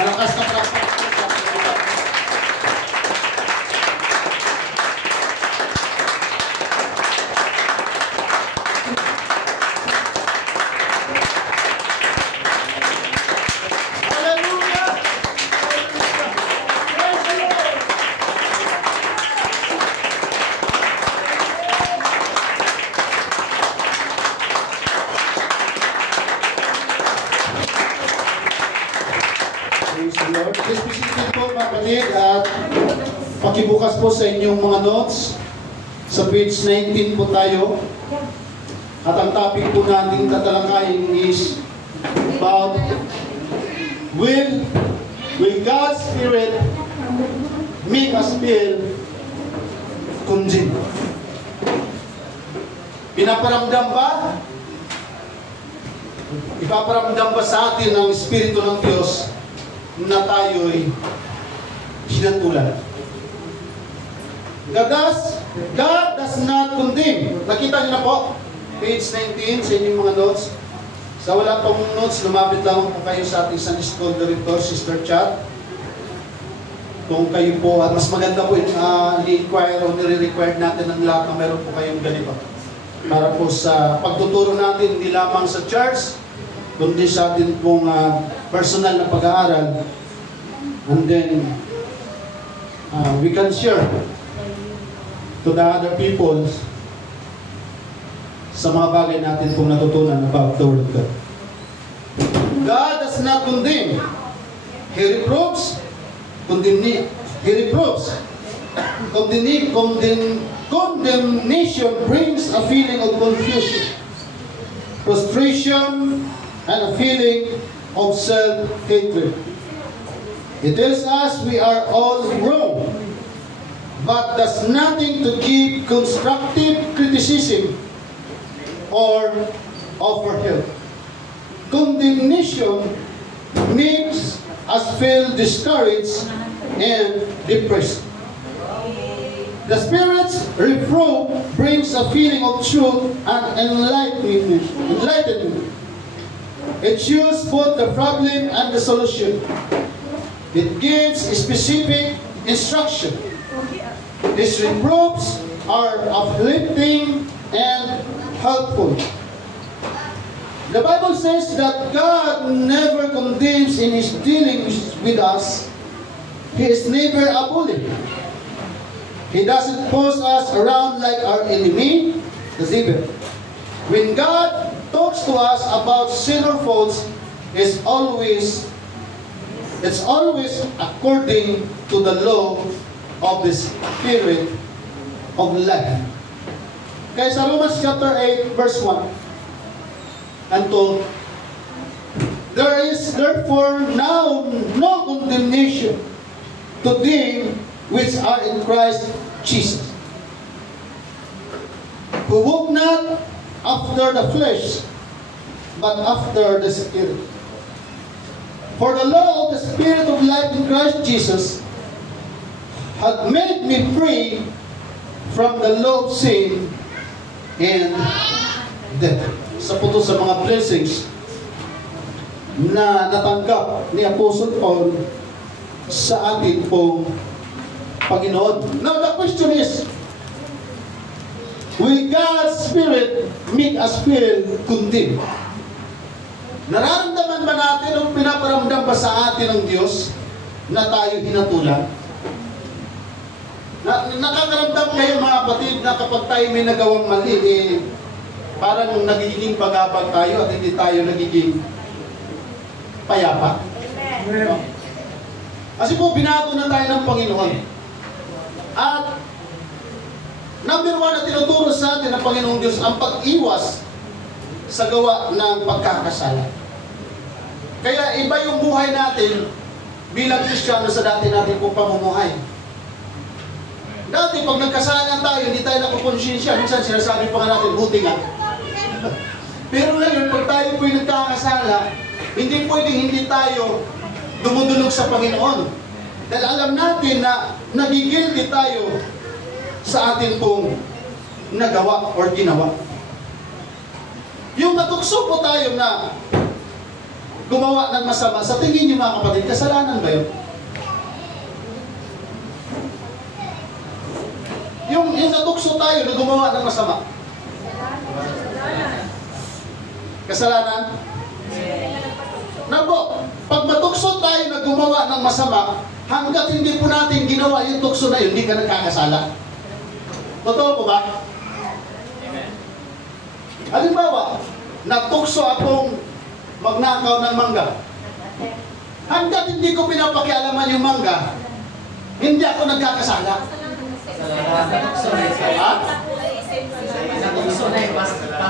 Malakas na palakpak. Please be seated po mga kapatid at pakibukas po sa inyong mga notes. Sa page 19 po tayo. At ang topic po nating tatalakayin is about will God's Spirit make us feel convinced? Pinaparamdam ba? Ipaparamdam ba sa atin ng Espiritu ng Diyos na tayo'y sinatulan? God does not condemn. Nakita niyo na po, page 19 sa inyong mga notes. Sa wala pong notes, lumapit lang po kayo sa ating Sunday School Director, Sister Chat. Kung kayo po, at mas maganda po ni-inquire o nire-require natin ng lahat na meron po kayong ganito. Para po sa pagtuturo natin, hindi lamang sa church, kundi sa atin pong personal na pag-aaral, and then we can share to the other people sa mga bagay natin pong natutunan about the Word of God. God does not condemn. He reproves. Condemnation brings a feeling of confusion, frustration, and a feeling of self-hatred. It tells us we are all wrong, but does nothing to give constructive criticism or offer help. Condemnation makes us feel discouraged and depressed. The Spirit's reproof brings a feeling of truth and enlightenment. It shows both the problem and the solution. It gives specific instruction. These reproofs are uplifting and helpful. The Bible says that God never condemns in His dealings with us. He is never a bully. He doesn't push us around like our enemy, the devil. When God talks to us about sin or faults, it's always according to the law of the Spirit of life. Kaya sa Romans chapter 8, verse 1 and 2, there is therefore now no condemnation to them which are in Christ Jesus, who walk not after the flesh, but after the Spirit. For the law of the Spirit of life in Christ Jesus had made me free from the law of sin and death. Sa po sa mga blessings na natanggap ni Apostle Paul sa atin pong Panginoon. Now the question is, will God's Spirit make us feel condemned? Nararamdaman ba natin o pinaparamdam ba sa atin ng Diyos na tayo hinatulan? Nakakaramdam kayo mga kapatid na kapag tayo may nagawang mali, parang nagiging bagabag tayo at hindi tayo nagiging payapa? Amen. Kasi po, binago na tayo ng Panginoon. At number one na tinuturo sa atin ng Panginoong Diyos ang pag-iwas sa gawa ng pagkakasala. Kaya iba yung buhay natin bilang Kristiyano sa dati natin pong pamumuhay. Dati pag nagkasalanan tayo, hindi tayo nakukonsensya. Minsan sinasabi pa nga natin, buti nga. Pero ngayon, pag tayo po'y nagkakasala, hindi pwedeng hindi tayo dumudulog sa Panginoon. Dahil alam natin na nagigilty tayo sa atin pong nagawa or ginawa. Yung natukso po tayo na gumawa ng masama, sa tingin niyo mga kapatid, kasalanan ba yun? Yung natukso tayo na gumawa ng masama. Kasalanan? Nako, pag matukso tayo na gumawa ng masama, hanggat hindi po natin ginawa yung tukso na yun, hindi ka nagkakasala. Totoo po ba? Halimbawa, natukso akong magnakaw ng mangga. Hanggat hindi ko pinapakialaman yung mangga, hindi ako nagkakasala. Ha?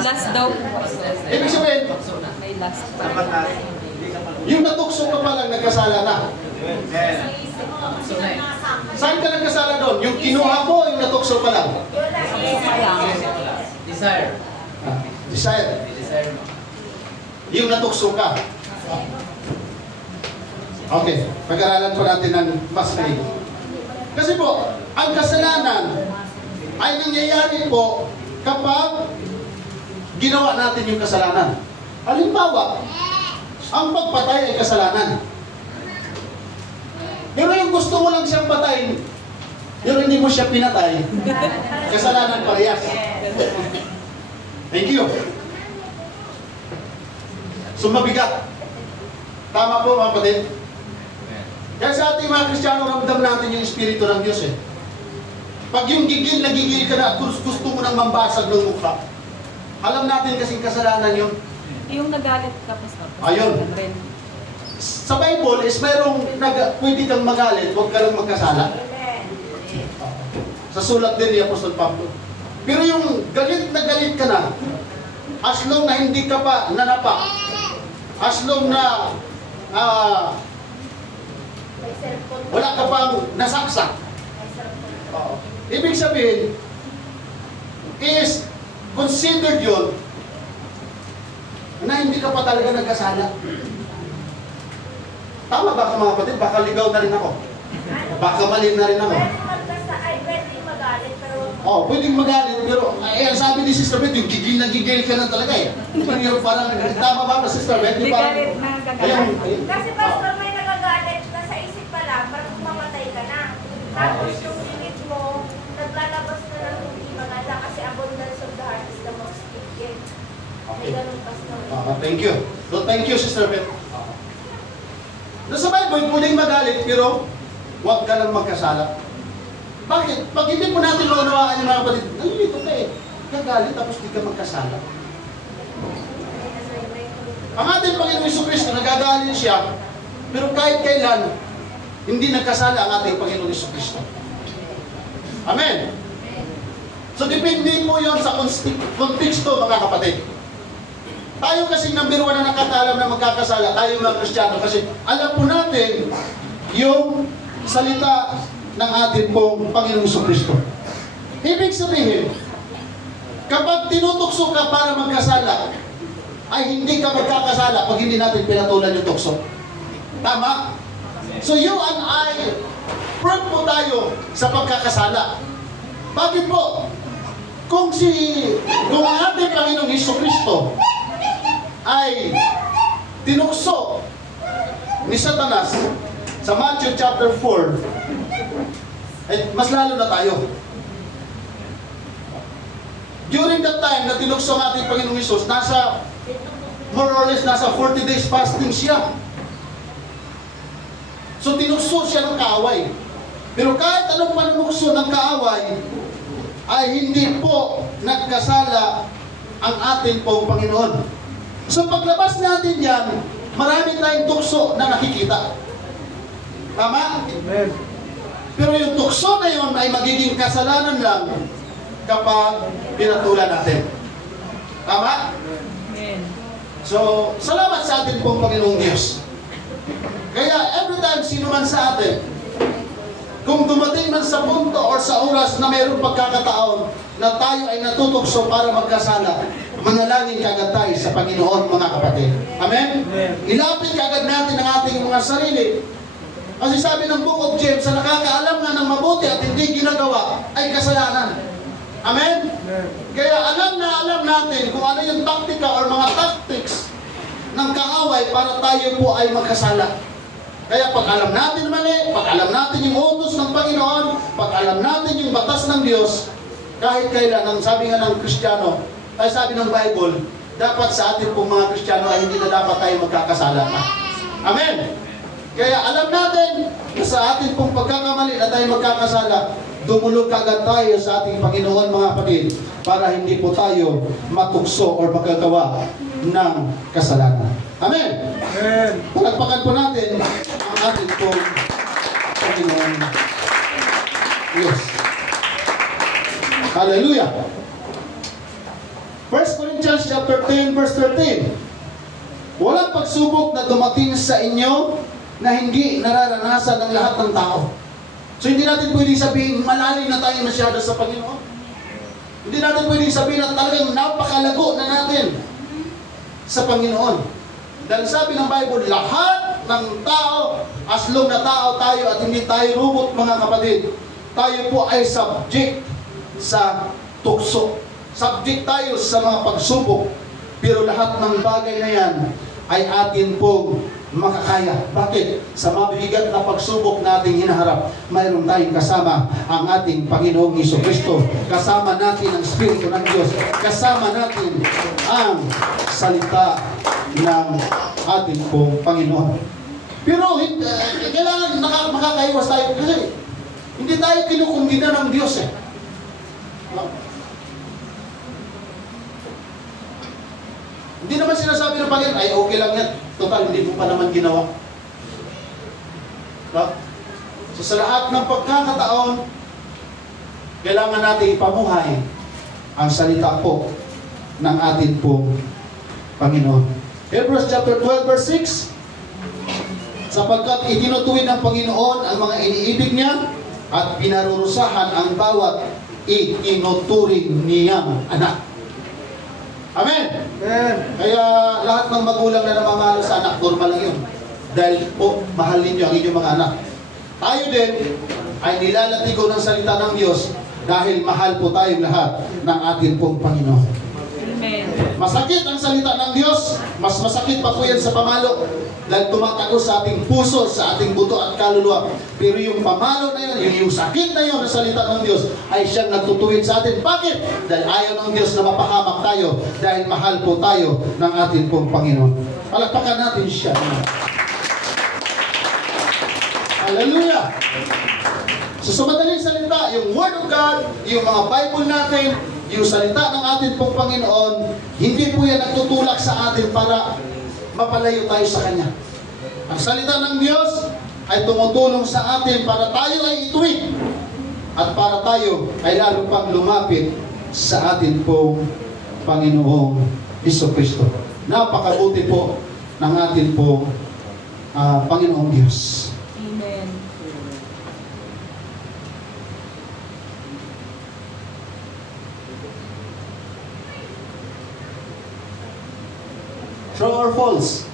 Last daw. Ibig sabihin, May last. yung natukso ka pa lang nagkasala na. Saan ka nagkasala doon? Yung kinuha mo, yung natukso pa lang? Desire. Desire. Yung natukso ka. Okay, pag-aralan po natin ng mas maigi. Kasi po, ang kasalanan ay nangyayari po kapag ginawa natin yung kasalanan. Halimbawa, ang pagpatay ay kasalanan. Pero yung gusto mo lang siyang patayin, pero hindi mo siya pinatay, kasalanan parehas. Thank you. So mabigat. Tama po mga kapatid. Kaya sa ating mga Kristiyano, ramdam natin yung Espiritu ng Diyos eh. Pag yung gigil ka na, gusto mo nang mambasag ng mukha. Alam natin kasing kasalanan yun. Yung nagalit ka, Pastor. Ayun. Sa Bible is mayroong pwede kang magalit, huwag ka lang magkasala. Sa sulat din ni Apostol Pablo. Pero yung galit ka na, as long na hindi ka pa nanapa, as long na wala ka pang nasaksak. Ibig sabihin, is considered yun na hindi ka pa talaga nagkasala. Tama ba ka mga kapatid? Baka ligaw na rin ako. Baka mali na rin ako. Pwedeng magalit, pero... Oh, pwedeng magalit, pero ang sabi ni Sister Beth, yung gigil na gigil ka na talaga eh. Yung parang, tama ba Sister Beth? Hindi galit na gagalit. Ayun. Kasi pastor, may nagagalit na sa isip pa lang, parang mamatay ka na. Tapos yung limit mo, naglalabas na lang yung di maganda kasi abundance of the heart is the most wicked. May ganun pastor. Thank you. So, thank you Sister Beth. Nasa Bible, pwedeng magalit, pero huwag ka lang magkasala. Bakit? Pag hindi po natin maunawaan yung mga kapatid, nalilito ka eh. Gagalit tapos di ka magkasala. Ang ating Panginoong Jesucristo, nagagalit siya, pero kahit kailan, hindi nagkasala ang ating Panginoong Jesucristo. Amen? So, depende po yun sa konteksto, mga kapatid. Tayo kasi number one na nakakaalam na magkakasala, tayo mga Kristiyano, kasi alam po natin yung salita ng ating pong Panginoong Jesucristo. Ibig sabihin, kapag tinutukso ka para magkasala, ay hindi ka magkakasala pag hindi natin pinatulan yung tukso. Tama? So you and I, prove po tayo sa pagkakasala. Bakit po? Kung ang ating Panginoong Jesucristo ay tinukso ni Satanas sa Matthew chapter 4, eh, mas lalo na tayo. During that time na tinukso ang ating Panginoong Hesus, more or less nasa 40 days fasting siya. So tinukso siya ng kaaway. Pero kahit anong panukso ng kaaway, ay hindi po nagkasala ang ating pong Panginoon. So paglabas natin yan, marami tayong tukso na nakikita. Tama? Amen. Pero yung tukso na yun ay magiging kasalanan lang kapag pinatulan natin. Tama? Amen. So, salamat sa atin pong Panginoong Diyos. Kaya every time sino man sa atin, kung dumating man sa punto or sa oras na mayroong pagkakataon na tayo ay natutukso para magkasala, manalangin kagad tayo sa Panginoon, mga kapatid. Amen? Ilapit kagad natin ang ating mga sarili. Kasi sabi ng Book of James, sa nakakaalam nga ng mabuti at hindi ginagawa, ay kasalanan. Amen? Kaya alam natin kung ano yung taktika or mga tactics ng kaaway para tayo po ay magkasala. Kaya pag alam natin mali, pag alam natin yung utos ng Panginoon, pag alam natin yung batas ng Diyos, kahit kailan, ang sabi nga ng Kristiyano, ay sabi ng Bible, dapat sa atin pong mga Kristiyano ay hindi na dapat tayo magkakasala pa. Amen! Kaya alam natin na sa atin pong pagkakamali na tayo magkakasala, dumulog kagad tayo sa ating Panginoon mga kapatid para hindi po tayo matukso o magagawa ng kasalanan. Amen! Amen. Palagpakan po natin ang ating pong Panginoon Diyos. Hallelujah! 1 Corinthians chapter 10 verse 13. Walang pagsubok na dumating sa inyo na hindi nararanasan ng lahat ng tao. So hindi natin pwedeng sabihin malalim na tayo masyado sa Panginoon. Hindi natin pwedeng sabihin na talagang napakalago na natin sa Panginoon. Dahil sabi ng Bible, lahat ng tao, as long na tao tayo at hindi tayo robot mga kapatid, tayo po ay subject sa tukso. Subject tayo sa mga pagsubok. Pero lahat ng bagay na yan ay atin pong makakaya. Bakit? Sa mabibigat na pagsubok nating hinaharap, mayroon tayong kasama ang ating Panginoong Jesucristo. Kasama natin ang Espiritu ng Diyos. Kasama natin ang salita ng ating pong Panginoon. Pero kailangan makakaiwas tayo kasi hindi tayo kinukumbina ng Diyos eh. No? Hindi naman sinasabi ng Panginoon, ay okay lang yan. Total, hindi mo pa naman ginawa. No? So sa lahat ng pagkakataon, kailangan natin ipamuhay ang salita po ng ating pong Panginoon. Hebrews chapter 12 verse 6. Sapagkat itinutuwid ng Panginoon ang mga iniibig niya at pinarurusahan ang bawat itinuturing niyang anak. Amen! Amen. Kaya lahat ng magulang na namamahal sa anak, normal lang yun. Dahil po, mahal ninyo ang inyong mga anak. Tayo din ay nilalatigo ng salita ng Diyos dahil mahal po tayong lahat ng ating pong Panginoon. Amen. Masakit ang salita ng Diyos, mas masakit pa po yan sa pamalo dahil tumatago sa ating puso, sa ating buto at kaluluwa. Pero yung pamalo na yun, yung sakit na yun na salita ng Diyos ay siyang nagtutuwid sa atin. Bakit? Dahil ayaw ng Diyos na mapahamak tayo dahil mahal po tayo ng ating pong Panginoon. Palakpakan natin siya. Hallelujah! So sa madaling salita, yung Word of God, yung mga Bible natin, yung salita ng ating pong Panginoon, hindi po yan nagtutulak sa atin para mapalayo tayo sa Kanya. Ang salita ng Diyos ay tumutulong sa atin para tayo ay ituwid at para tayo ay lalo pang lumapit sa ating pong Panginoong Jesucristo. Napakabuti po ng ating pong Panginoong Diyos. Amen. True or false?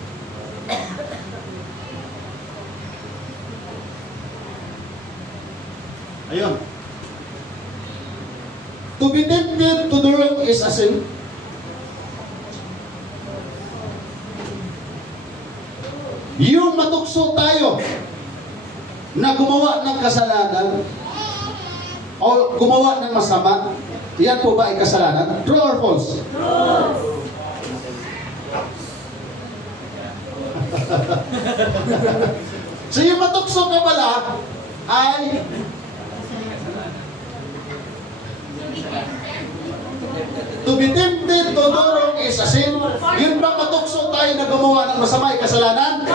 Ayun. To be tempted to do wrong is a sin. Yung matukso tayo na gumawa ng kasalanan o gumawa ng masama, yan po ba ay kasalanan? True or false? So yung matukso ka pala ay to be tempted to do wrong is a sin. Yun ba matukso tayo na gumawa ng masama ay kasalanan?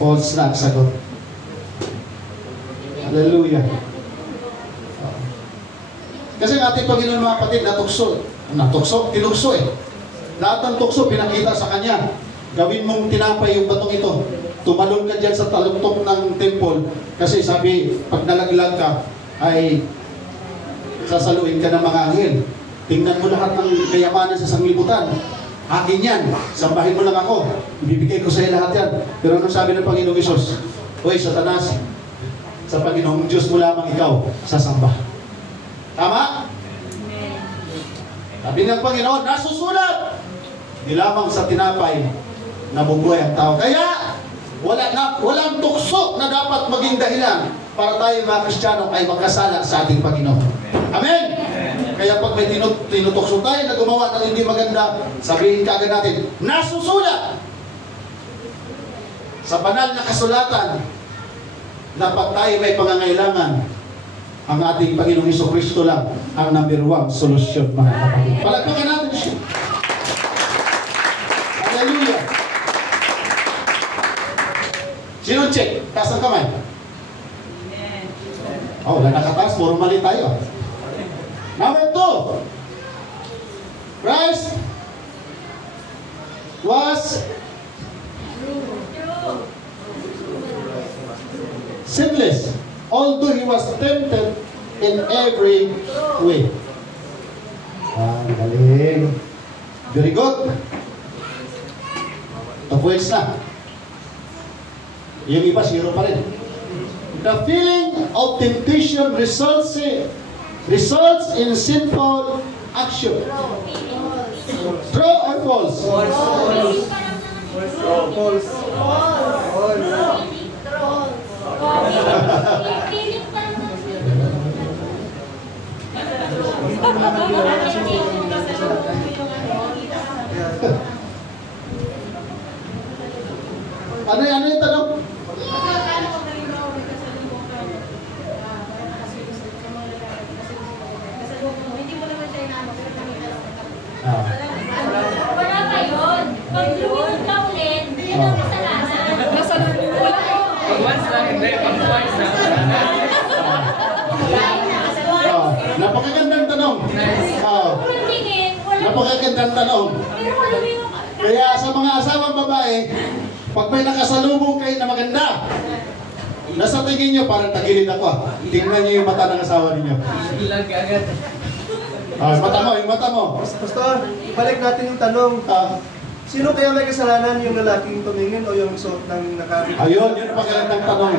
False na ang sagot. Hallelujah. Kasi ang ating Panginoon mga kapatid, tinukso eh. Lahat ng tukso pinakita sa Kanya. Gawin mong tinapay yung batong ito. Tumalon ka dyan sa taluktok ng temple. Kasi sabi, pag nalaglag ka, ay sasaluin ka ng mga anghel. Tingnan mo lahat ng kayamanan sa sanglibutan. Akin yan. Sambahin mo lang ako. Ibibigay ko sa iyo lahat yan. Pero anong sabi ng Panginoong Isus? Hoy, Satanas, sa Panginoong Diyos mo lamang ikaw sasamba. Tama? Sabi ng Panginoon, nasusulat! Di lamang sa tinapay nabubuhay ang tao. Kaya, walang tukso na dapat maging dahilan para tayo mga Kristiyano ay magkasala sa ating Panginoon. Amen? Kaya pag may tinutukso tayo na gumawa ng hindi maganda, sabihin ka agad natin, nasusulat sa banal na kasulatan na pag tayo may pangangailangan, ang ating Panginoong Jesucristo lang ang number 1 solusyon, mga kapatid. Palagpakan natin siya. Hallelujah. Sino check? Taas ang kamay. Oh, wala nakataas. Puro mali tayo. Number 2. Christ was sinless, although he was tempted in every way. Galing. Very good. Tapos na. Yung iba, zero pa rin. The feeling of temptation results in sinful action. True or false? False. Ano yung tanong? Wala pa yun. Pag luminod ka ulit, yun ang kasalanan. Nasa wala ko. Once lang, hindi. Pag-twice na. Napakagandang tanong. Walang tingin, walang Napakagandang tanong. pero kung luminod ka. Kaya sa mga asawang babae, pag may nakasalubong kayo na maganda, nasa tingin nyo, parang tagilid ako. Tingnan nyo yung mata ng asawa ninyo. Ilag agad. Mata mo, yung mata mo. Pastor, ibalik natin yung tanong. Sino kaya may kasalanan, yung lalaking tumingin o yung suot ng nakabit? Ayun, yun ang magandang tanong.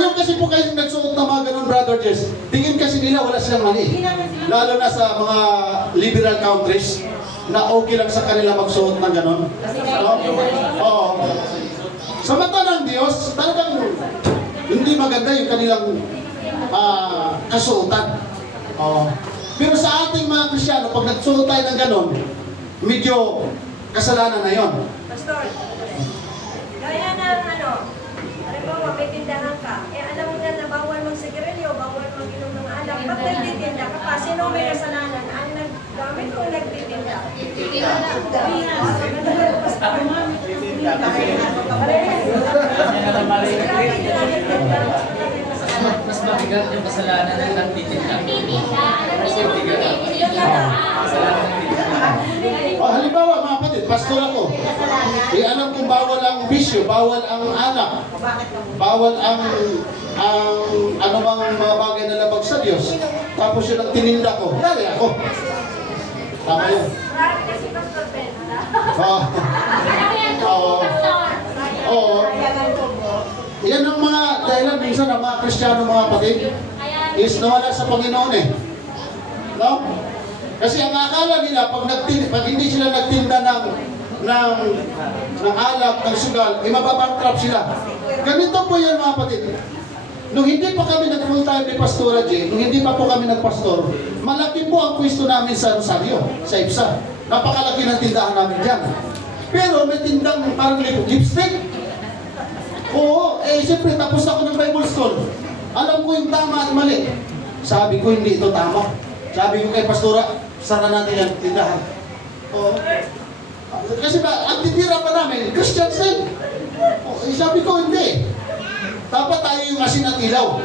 Yung kasi po kayo nagsuot na mga ganun, Brother Jess, tingin kasi nila wala silang mali. Lalo na sa mga liberal countries, na okay lang sa kanila magsuot ng ganun. No? Oo. Sa mata ng Diyos, talagang hindi maganda yung kanilang kasuotan. Pero sa ating mga Kristiyano, pag nagsuot tayo ng ganon, medyo kasalanan na yon. Pastor, gaya ng halimbawa may tindahan ka, alam mo na bawal mag-sigarilyo, bawal mag-inom ng alak, pag nagtitinda ka pa, sino may kasalanan? Ang naggamit o nagtitinda? Mas mabigat yung kasalanan ng nagtitinda. Halimbawa mga kapatid, pastor ako. Alam kong bawal ang bisyo, bawal ang anak, bawal ang anumang mga bagay na labag sa Diyos. Tapos yun ang tininda ko. Dali ako. Tama yun. Marami kasi Pastor Benta. Oo. Yan ang mga dahilan minsan ng mga Kristiyano mga kapatid is nawala sa Panginoon eh. No? Kasi ang akala nila pag hindi sila nagtinda ng alak, ng sugal, mababankrupt sila. Ganito po yan mga kapatid. Nung hindi pa kami nag-full time ni Pastora J, nung hindi pa po kami nagpastor, malaki po ang pwesto namin sa Rosario, sa IPSA. Napakalaki ng tindahan namin dyan. Pero may tindang parang lipstick. Oo, siyempre tapos ako ng Bible school. Alam ko yung tama at mali. Sabi ko, hindi ito tama. Sabi ko kay Pastora, sara natin yung tindahan. Oo. Kasi ba, ang titira pa namin, Christians din. Sabi ko, hindi. Dapat tayo yung asin at ilaw.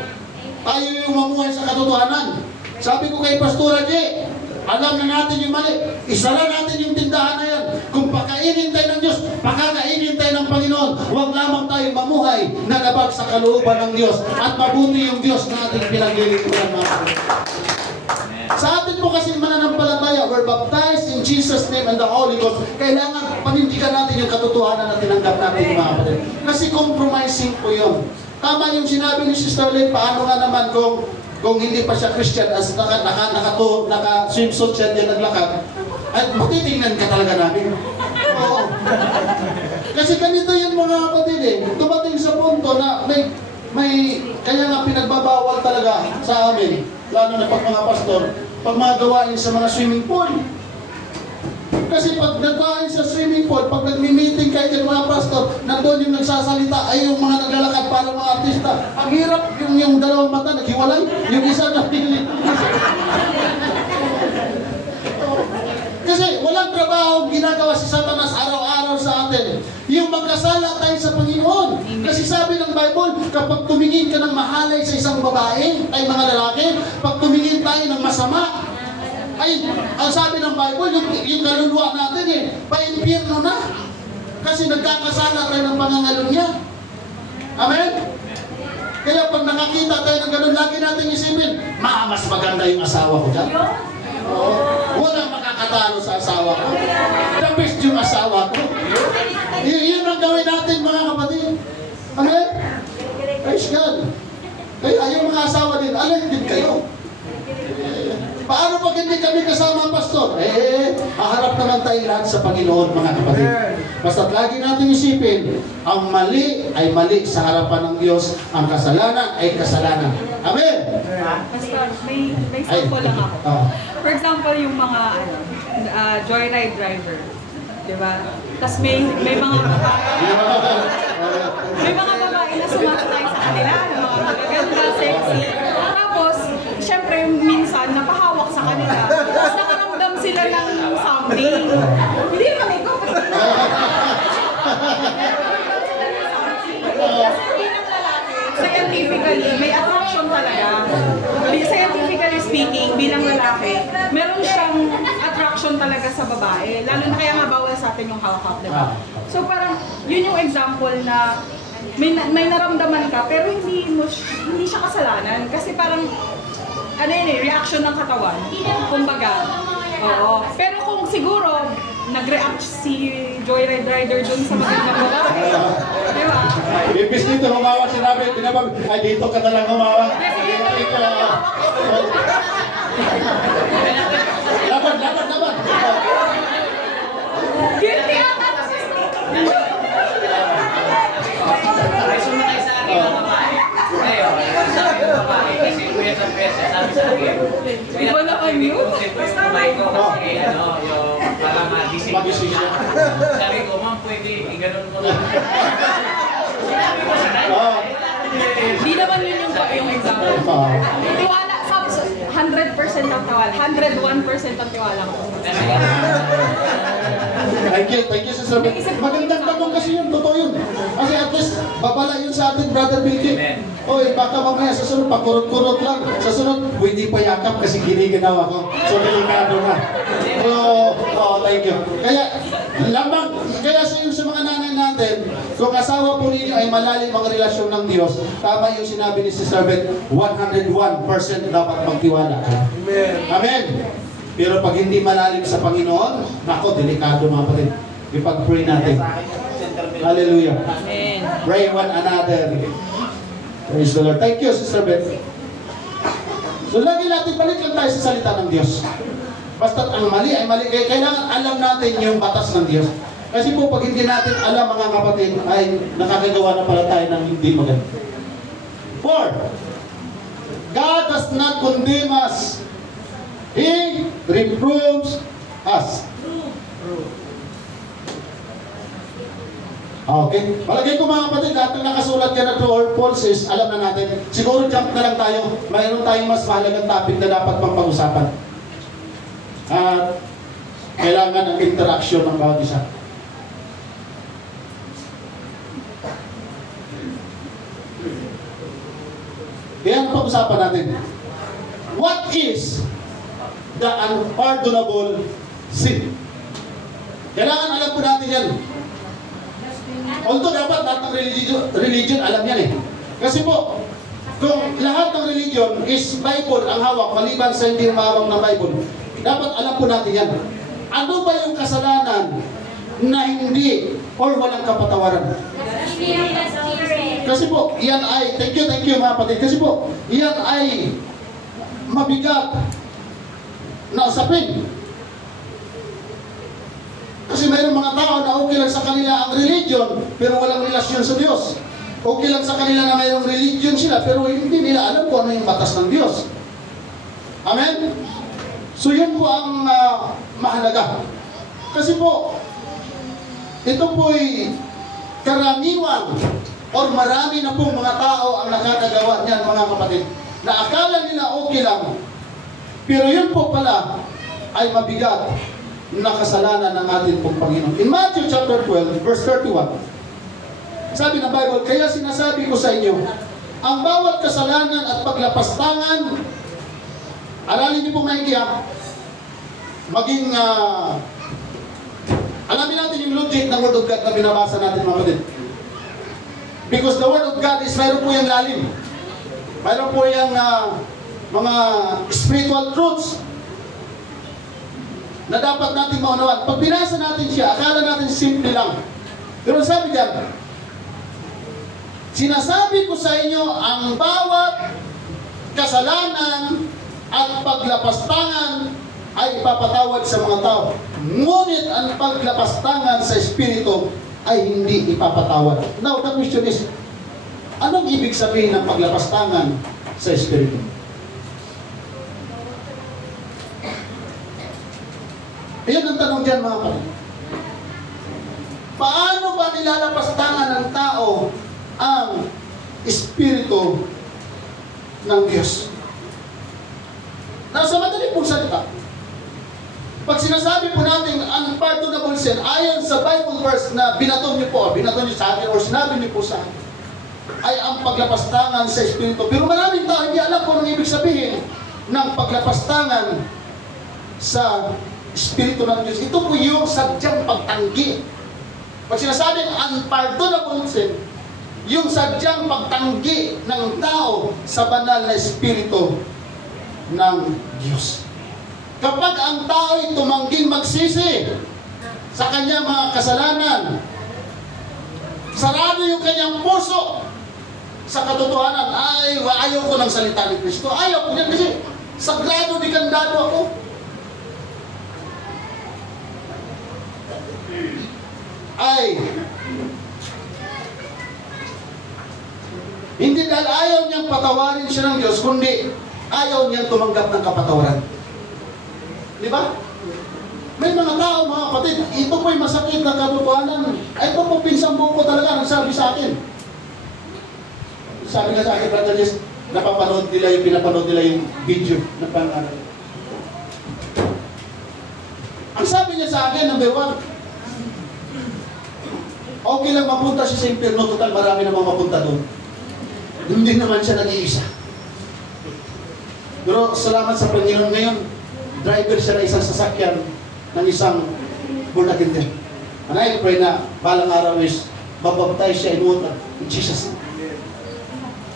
Tayo yung mamuhay sa katotohanan. Sabi ko kay Pastora J, alam na natin yung mali. Isara natin yung tindahan na yan. Kung pakainin tayo ng Diyos, pakakainin tayo ng Panginoon. Huwag lamang tayo mamuhay na labag sa kalooban ng Diyos. At mabuti yung Diyos na ating pinaglilingkuran mga kapatid. Sa atin po kasi mananampalataya, we're baptized in Jesus' name and the Holy Ghost. Kailangan panindigan natin yung katotohanan na tinanggap natin mga kapatid. Kasi compromising po yun. Tama yung sinabi ni Sister Lynn, paano nga naman kung hindi pa siya Christian, as naka-swimsuit siya din naglakad, At matitingnan ka talaga namin. Oo. Kasi ganito yung mga kapatid eh. Tumating sa punto na kaya nga pinagbabawal talaga sa amin, lalo na pag mga pastor, pag mga gawain sa mga swimming pool. Kasi pag nagkain sa swimming pool, pag nagmi-meeting kayo ng mga pastor, nandun yung nagsasalita, ay yung mga naglalakad para mga artista. Ang hirap yung dalawang mata naghiwalay, yung isa na Kasi walang trabaho ginagawa si Satanas araw-araw sa atin. Yung magkasala tayo sa Panginoon. Kasi sabi ng Bible, kapag tumingin ka ng mahalay sa isang babae, ay mga lalaki, pag tumingin tayo ng masama, ay, ang sabi ng Bible, yung kaluluwa natin eh, pa-impyerno na. Kasi nagkakasala tayo ng pangangalunya. Amen? Kaya pag nakakita tayo ng ganun, lagi natin isipin, mas maganda yung asawa ko dyan. Walang makakatalo sa asawa ko. The best yung asawa ko. Yun ang gawin natin mga kapatid. Amen? Praise God. Kaya yung mga asawa din, alert din kayo. Paano pag hindi kami kasama, pastor? Haharap naman tayo lahat sa Panginoon, mga kapatid. Basta't lagi natin isipin, ang mali ay mali sa harapan ng Diyos, ang kasalanan ay kasalanan. Amen? Pastor, may sample lang ako. For example, yung mga joyride driver. Diba? Tapos may mga babae na sumasakay sa kanila, mga magaganda, sexy. Tapos, syempre, minsan, napahawak sa kanila. Tapos nakaramdam sila ng something. Hindi naman ikaw. Scientifically, may attraction talaga. Scientifically speaking, bilang lalaki, meron siyang attraction talaga sa babae. Lalo na kaya nga bawal sa atin yung hawak-hawak, diba? So parang, yun yung example na may naramdaman ka, pero hindi siya kasalanan. Kasi parang, ano yun eh, reaction ng katawan. Kumbaga, oo. Pero kung siguro, nag-react si joyride rider dun sa magandang babae. Di ba? Ibis dito humawak, sinabi, ay dito ka na lang humawak. Laban. Guilty ata na si Ay, sumatay sa akin ang babae. Ngayon, sabi ng babae, kasi kuya sa presa, sabi sa akin, Iba na kayo? Basta may ko kasi, yung parang magising siya. Sabi ko, ma'am, pwede, iganon mo lang. Sinabi ko sa Di naman yun yung example. Tiwala, 100% ang tiwala. 101% ang tiwala ko. Thank you, Sister Beth. Magandang tanong kasi yun, totoo yun. Kasi at least, babala yun sa atin, Brother Bilky. Oy, baka mamaya sa sunod, pakurot-kurot lang. Sa sunod, pwede pa yakap kasi giniginaw ako. So, delikado na. Thank you. Kaya sa mga nanay natin, kung asawa po ninyo ay malalim ang relasyon ng Diyos, tama yung sinabi ni Sister Beth, 101% dapat magtiwala. Amen. Amen. Pero pag hindi malalim sa Panginoon, nako, delikado mga kapatid. Ipag-pray natin. Hallelujah. Amen. Pray one another. Praise the Lord. Thank you, Sister Beth. So, lagi natin balik lang tayo sa salita ng Diyos. Basta't ang mali ay mali. Kailangan alam natin yung batas ng Diyos. Kasi po, pag hindi natin alam, mga kapatid, ay nakakagawa na pala tayo ng hindi maganda. 4. God does not condemn us. He reproves us. Okay. Palagay ko mga kapatid, lahat ng nakasulat yan na true or false is, alam na natin. Siguro jump na lang tayo. Mayroon tayong mas mahalagang topic na dapat pang pag-usapan. Kailangan ng interaction ng bawat isa. Yan ang pag-usapan natin. What is the unpardonable sin? Kailangan alam po natin yan. Although dapat lahat ng religion alam yan eh. Kasi po, kung lahat ng religion is Bible ang hawak, maliban sa hindi humawak ng Bible, dapat alam po natin yan. Ano ba yung kasalanan na hindi or walang kapatawaran? Kasi po, yan ay, thank you mga kapatid, kasi po, yan ay mabigat na usapin. Kasi mayroong mga tao na okay lang sa kanila ang religion, pero walang relasyon sa Diyos. Okay lang sa kanila na mayroong religion sila, pero hindi nila alam kung ano yung batas ng Diyos. Amen? So yun po ang mahalaga. Kasi po, ito po'y karaniwan or marami na pong mga tao ang nakakagawa niyan, mga kapatid, na akala nila okay lang. Pero yun po pala ay mabigat na kasalanan ng ating pong Panginoon. In Matthew chapter 12, verse 31, sabi ng Bible, kaya sinasabi ko sa inyo, ang bawat kasalanan at paglapastangan, aralin niyo po maigi ha, maging, alamin natin yung logic ng Word of God na binabasa natin mga kapatid. Because the Word of God is, mayroon po yung lalim. Mayroon po yung mga spiritual truths na dapat natin maunawan. Pag binasa natin siya, akala natin simple lang. Pero sabi diyan, sinasabi ko sa inyo, ang bawat kasalanan at paglapastangan ay ipapatawad sa mga tao. Ngunit ang paglapastangan sa Espiritu ay hindi ipapatawad. Now, the question is, anong ibig sabihin ng paglapastangan sa Espiritu? Ayan ang tanong dyan mga kapatid. Paano ba nilalapastangan ng tao ang Espiritu ng Diyos? Nasa madali pong salita, pag sinasabi po natin unpardonable sin, ayon sa Bible verse na binaton niyo po, binaton niyo sa akin, o sinabi niyo po sa akin, ay ang paglapastangan sa Espiritu. Pero maraming tao hindi alam kung anong ibig sabihin ng paglapastangan sa Espiritu ng Diyos. Ito po yung sadyang pagtanggi. Pag sinasabing unpardonable sin, yung sadyang pagtanggi ng tao sa banal na Espiritu ng Diyos. Kapag ang tao ay tumangging magsisi sa kanyang mga kasalanan, sarado yung kanyang puso sa katotohanan, ay ayaw ko ng salita ni Kristo, ayaw ko yan kasi sagrado di kandado ako. Ay hindi dahil ayaw niyang patawarin siya ng Diyos, kundi ayaw niyang tumanggap ng kapatawaran. Di ba? May mga tao, mga kapatid, ito po'y masakit na katotohanan. Ito po, pinsang buko talaga, nagsabi sa akin. Sabi nga sa akin, Brother Jess, napapanood nila yung pinapanood nila yung video na pangalan. Ang sabi niya sa akin, number 1, okay lang mapunta siya sa impyerno, total marami namang mapunta doon. Hindi naman siya nag-iisa. Pero salamat sa Panginoon ngayon, driver siya na isang sasakyan ng isang born again din. And I pray na balang araw is babaptize siya in water in Jesus.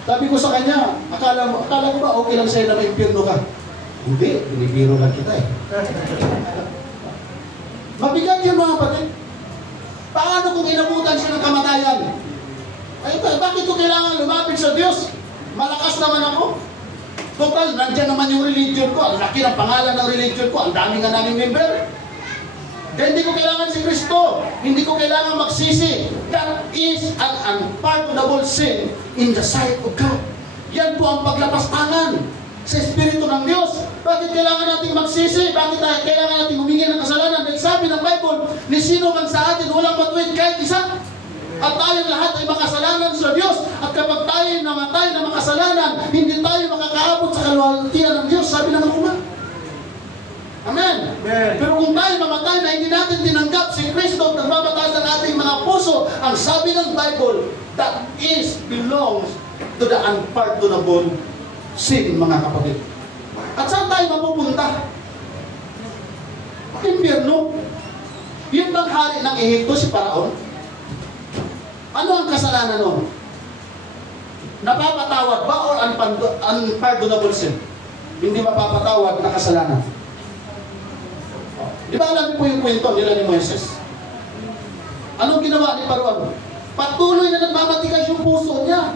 Sabi ko sa kanya, akala ko ba okay lang sa'yo na may impyerno ka? Hindi, binibiro lang kita eh. Mabigat yun mga kapatid. Paano kung inabutan siya ng kamatayan? Ay, bakit ko kailangan lumapit sa Diyos? Malakas naman ako. Total, nandiyan naman yung religion ko. Ang laki ng pangalan ng religion ko. Ang dami nga naming member. Kaya hindi ko kailangan si Kristo. Hindi ko kailangan magsisi. That is an unpardonable sin in the sight of God. Yan po ang paglapastangan sa Espiritu ng Diyos. Bakit kailangan natin magsisi? Bakit kailangan natin humingi ng kasalanan? Dahil sabi ng Bible, ni sino man sa atin walang matuwid kahit isa. At tayong lahat ay makasalanan sa Diyos. At kapag tayo namatay na makasalanan, hindi tayo makakaabot sa kaluwalhatian ng Diyos. Sabi ng Roma. Amen. Amen. Pero kung tayo mamatay na hindi natin tinanggap si Kristo at nagmamataas ang ating mga puso, ang sabi ng Bible, that is belongs to the unpardonable sin, mga kapatid. At saan tayo mapupunta? Impyerno. Yung bang hari ng Ehipto, si Paraon? Ano ang kasalanan nun? Napapatawad ba or unpardonable sin? Hindi mapapatawad na kasalanan. Di ba alam po yung kwento nila ni Moises? Anong ginawa ni Paraon? Patuloy na nagmamatigas yung puso niya.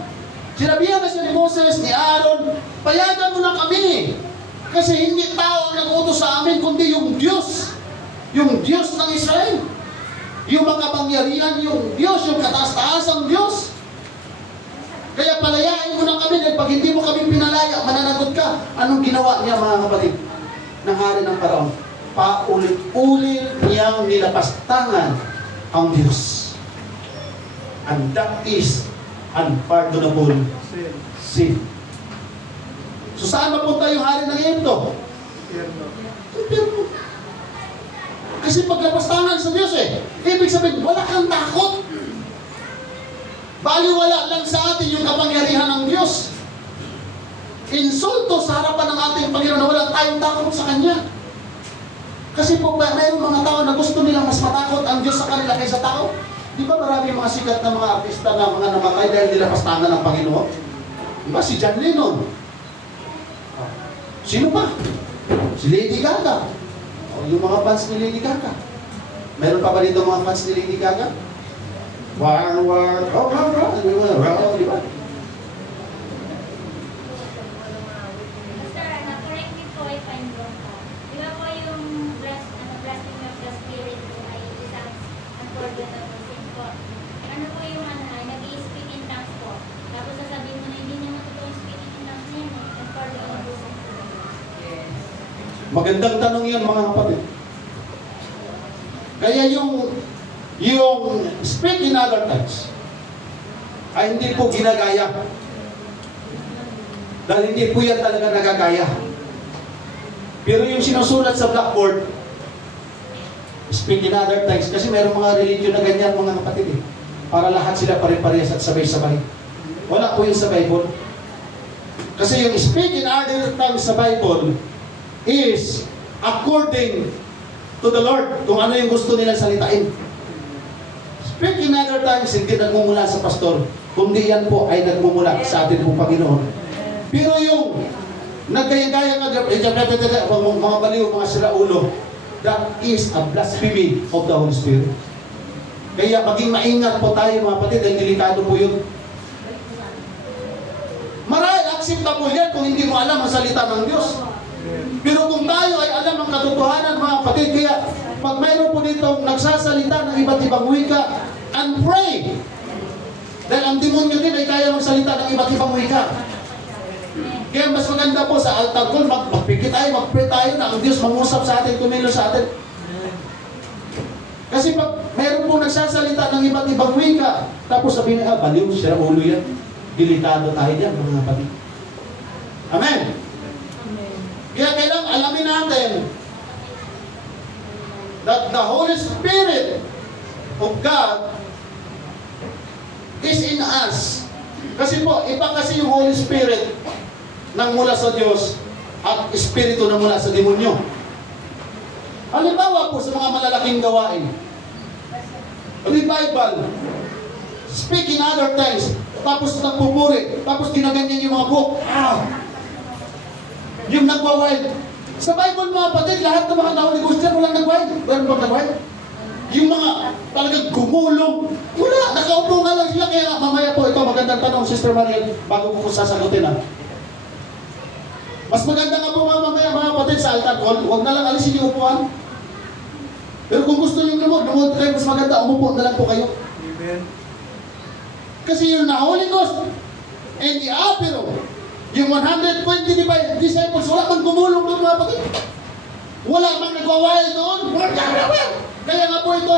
Sinabihan na siya ni Moses, ni Aaron, payagan mo na kami. Kasi hindi tao ang nag-utos sa amin, kundi yung Diyos. Yung Diyos ng Israel. yung makapangyarihan, yung Diyos, yung kataas-taasang Diyos. Kaya palayain mo na kami, dahil pag hindi mo kami pinalaya, mananagot ka. Anong ginawa niya, mga kapatid, ng hari ng Paraon? Paulit-ulit niyang nilapastangan ang Diyos. And that is unpardonable sin. So saan mapunta yung hari ng Egypto? Impyerno. Kasi paglapastangan sa Diyos ibig sabihin, wala kang takot. Baliwala lang sa atin yung kapangyarihan ng Diyos. Insulto sa harapan ng ating Panginoon na wala tayong takot sa Kanya. Kasi po, mayroong mga tao na gusto nilang mas matakot ang Diyos sa kanila kaysa tao. Di ba marami mga sikat na mga artista na mga namatay dahil nilapastangan ng Panginoon? Di ba? Si John Lennon. Sino pa? Si Lady Gaga. O, yung mga fans ni Lady Gaga. Meron pa ba dito mga fans ni Lady Gaga? War, di ba? Pastor, correct me po if I'm wrong po. Di ba po yung blasphemy of the Spirit po ay isang unforgettable sin po? Ano po yung nag-i-speak in tongues po? Tapos sasabihin mo na hindi niya matutuwa speaking in tongues na yun unforgettable sin po. Magandang tanong yun, mga kapatid. Kaya yung speak in other tongues ay hindi po ginagaya. Dahil hindi po yan talaga nagagaya. Pero yung sinusulat sa blackboard, speak in other tongues, kasi mayroong mga religion na ganyan, mga kapatid para lahat sila pare-parehas at sabay-sabay. Wala po yun sa Bible. Kasi yung speak in other tongues sa Bible is according to the Lord, kung ano yung gusto nilang salitain. Speak in other tongues, hindi nagmumula sa pastor, kundi yan po ay nagmumula sa atin pong Panginoon. Pero yung nagkaya-gaya ka, mga baliw, mga siraulo, that is a blasphemy of the Holy Spirit. Kaya maging maingat po tayo, mga kapatid, dahil delikado po yun. Marahil accept na po yan kung hindi mo alam ang salita ng Diyos. Pero kung tayo ay alam ang katotohanan, mga kapatid, kaya pag mayroon po dito nagsasalita ng iba't ibang wika, and pray. Dahil ang demonyo din ay kaya magsalita ng iba't ibang wika. Kaya mas maganda po sa altar call, magpikit tayo, mag-pray tayo na ang Diyos mangusap sa atin, tumilo sa atin. Kasi pag mayroon po nagsasalita ng iba't ibang wika, tapos sabihin na, baliw, sira ulo yan. Delikado tayo dyan, mga kapatid. Amen. Kaya kailangan alamin natin that the Holy Spirit of God is in us. Kasi po, iba kasi yung Holy Spirit nang mula sa Diyos at Espiritu na mula sa demonyo. Halimbawa po sa mga malalaking gawain, revival, speak in other tongues, tapos nagpupuri, tapos ginaganyan yung mga buhok. Yung nagwa-wild. Sa Bible, mga kapatid, lahat ng mga Holy Ghost dyan, walang nag-wild. Meron bang nag-wild? Yung mga talagang gumulong, wala, nakaupo nga lang sila. Kaya mamaya po, ito magandang tanong, Sister Mariel, bago ko sasagutin Mas maganda nga po mamaya, mga kapatid, sa altar call, huwag na lang alisin yung upuan. Pero kung gusto nyo lumod kayo, mas maganda, umupo na lang po kayo. Amen. Kasi yung na Holy Ghost and the Apero, yung 120 disciples, wala mang gumulong doon, mga kapatid. Wala mang nagwa-wild doon. Kaya nga po ito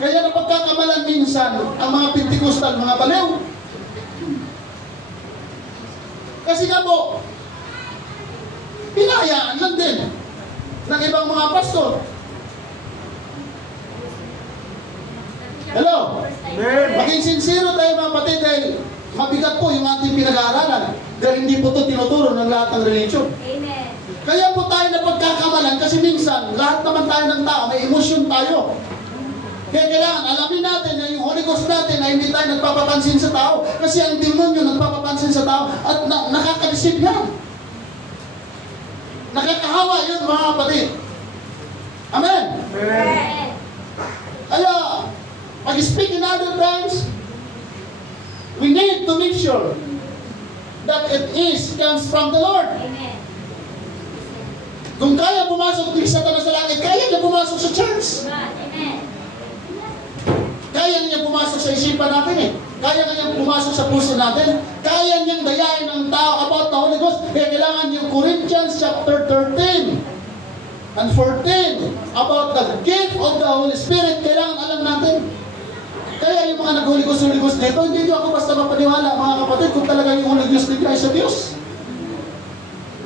Kaya napagkakamalan minsan ang mga Pentecostal, mga baliw. Kasi nga po, hinahayaan lang din ng ibang mga pastor. Hello? Maging sincero tayo, mga kapatid, dahil mabigat po yung ating pinag-aaralan. Dahil hindi po ito tinuturo ng lahat ng religion. Amen. Kaya po tayo napagkakamalan kasi minsan, lahat naman tayo ng tao, may emosyon tayo. Kaya kailangan alamin natin na yung Holy Ghost natin na hindi tayo nagpapapansin sa tao. Kasi ang demonyo nagpapapansin sa tao at nakakadisip yan. Nakakahawa yun, mga kapatid. Amen? Amen. Kaya, pag-speak in other tongues, we need to make sure that it comes from the Lord. Amen. Kung kaya pumasok ni Satanas sa langit, kaya niya pumasok sa church. Amen. Kaya niyang pumasok sa isipan natin eh. Kaya niyang pumasok sa puso natin. Kaya niyang dayain ng tao about the Holy Ghost. Kaya kailangan yung Corinthians chapter 13 and 14 about the gift of the Holy Spirit. Kailangan alam natin. Kaya yung mga nag-Holy Ghost dito, hindi nyo ako basta mapaniwala mga kapatid kung talaga yung Holy Ghost nila ay sa Diyos.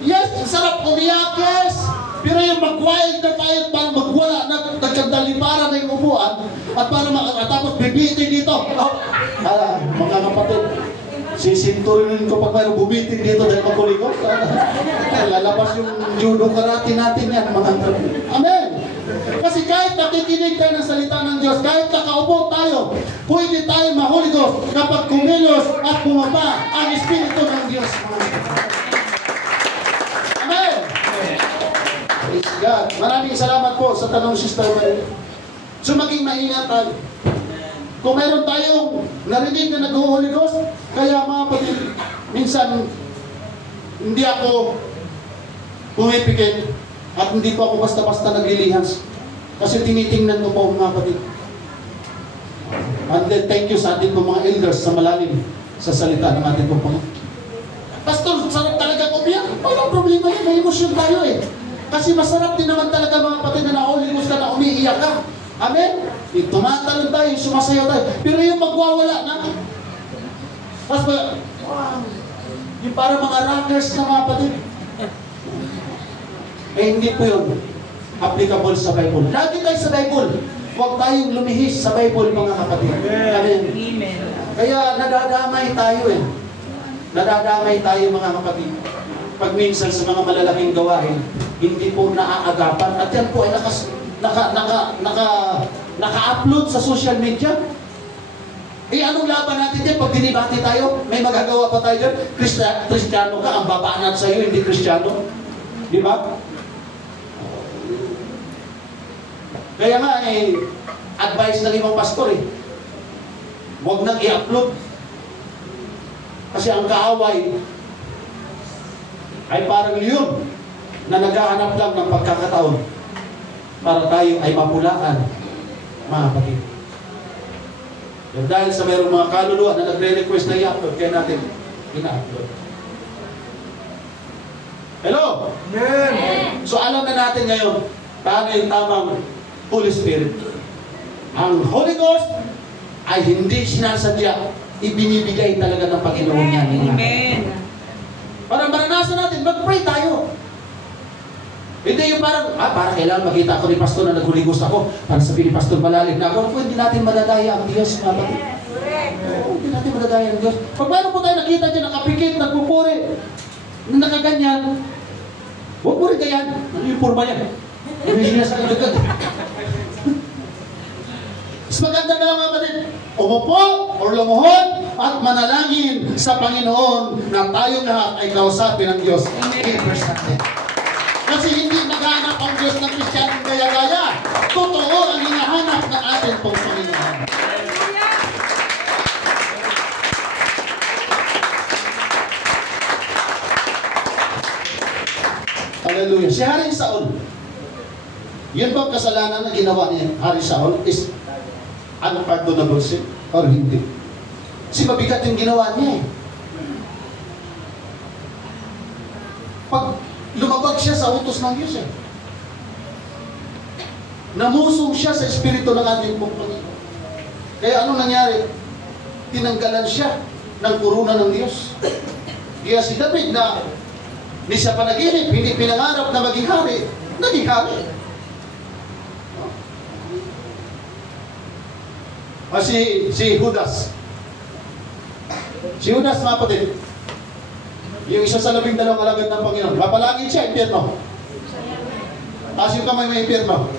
Yes, sarap umiyak, yes. Pero yung mag-wild na tayo para magwala na nagkandaliparan na yung upuan at para tapos bibitin dito. Mga kapatid, sisinturin ko pag mayroong bumitin dito dahil magkulikot. Lalabas yung judo karate natin yan, mga kapatid. Amen. Kasi kahit nakikinig tayo ng salita ng Diyos, kahit nakaupo tayo, pwede tayo ma-Holy Ghost kapag kumilos at bumaba ang Espiritu ng Diyos. Amen. Praise God. Maraming salamat po sa tanong, Sister Mary. So maging maingat tayo. Kung meron tayong narinig na nag-Holy Ghost, kaya mga kapatid, minsan hindi ako pumipikit at hindi po ako basta-basta naglilihas. Kasi tinitingnan ko po mga kapatid. And then thank you sa ating po mga elders sa malalim sa salita ng ating po Panginoon. Pastor, sarap talaga umiyak. Walang problema yan, may emosyon tayo eh. Kasi masarap din naman talaga mga kapatid na na-Holy Ghost ka na umiiyak ka. Amen? Tumatalon tayo, sumasayaw tayo. Pero yung magwawala na, tapos ba, wow, yung parang mga rockers na mga kapatid. Eh hindi po yun applicable sa Bible. Lagi tayo sa Bible. Huwag tayong lumihis sa Bible mga kapatid. Amen. Amen. Kaya nadadamay tayo eh. Nadadamay tayo mga kapatid. Pag minsan sa mga malalaking gawain, hindi po naaagapan. At yan po ay naka-upload sa social media. Eh anong laban natin dyan? Pag dinibati tayo, may magagawa pa tayo dyan. Kristiyano ka, ang babanat sa'yo, hindi Kristiyano. Di ba? Kaya nga eh, advice ng ibang pastor eh, huwag nang i-upload. Kasi ang kaaway ay parang leon na naghahanap lang ng pagkakataon para tayo ay mapulaan, mga kapatid. Dahil sa mayroong mga kaluluwa na nagre-request na i-upload, kaya natin ina-upload. Hello? Amen. So alam na natin ngayon, paano yung tamang Holy Spirit. Ang Holy Ghost ay hindi sinasadya, ibinibigay talaga ng Panginoon yan. Amen. Para maranasan natin, mag-pray tayo. Hindi yung parang, para kailangan makita ako ni Pastor na nag-Holy Ghost ako, para sabihin ni Pastor malalim na ako, hindi natin madadaya ang Diyos, mga kapatid. Hindi natin madadaya ang Diyos. Pag mayroon po tayo nakita dyan, nakapikit, nagpupuri, na nakaganyan, huwag po rin ganyan. Ano yung purma yan? Hindi siya sa kagad. Mas maganda na lang mga kapatid, umupo or lumuhod at manalangin sa Panginoon na tayong lahat ay kausapin ng Diyos. Amen. Kasi hindi naghahanap ang Diyos ng Kristiyanong gaya-gaya. Totoo ang hinahanap ng ating pong Panginoon. Hallelujah. Si Haring Saul, yun ba kasalanan na ginawa ni Haring Saul is unpardonable sin or hindi? Kasi mabigat yung ginawa niya eh. Pag lumabag siya sa utos ng Diyos eh. Namusong siya sa espiritu ng ating Panginoon. Kaya anong nangyari? Tinanggalan siya ng kuruna ng Diyos. Kaya si David na hindi siya panaginip, hindi pinangarap na maging hari, naging hari. Si Judas. Si Judas, mga kapatid, yung isa sa 12 alagad ng Panginoon, mapalangin siya, impyerno. Taas yung kamay may impyerno.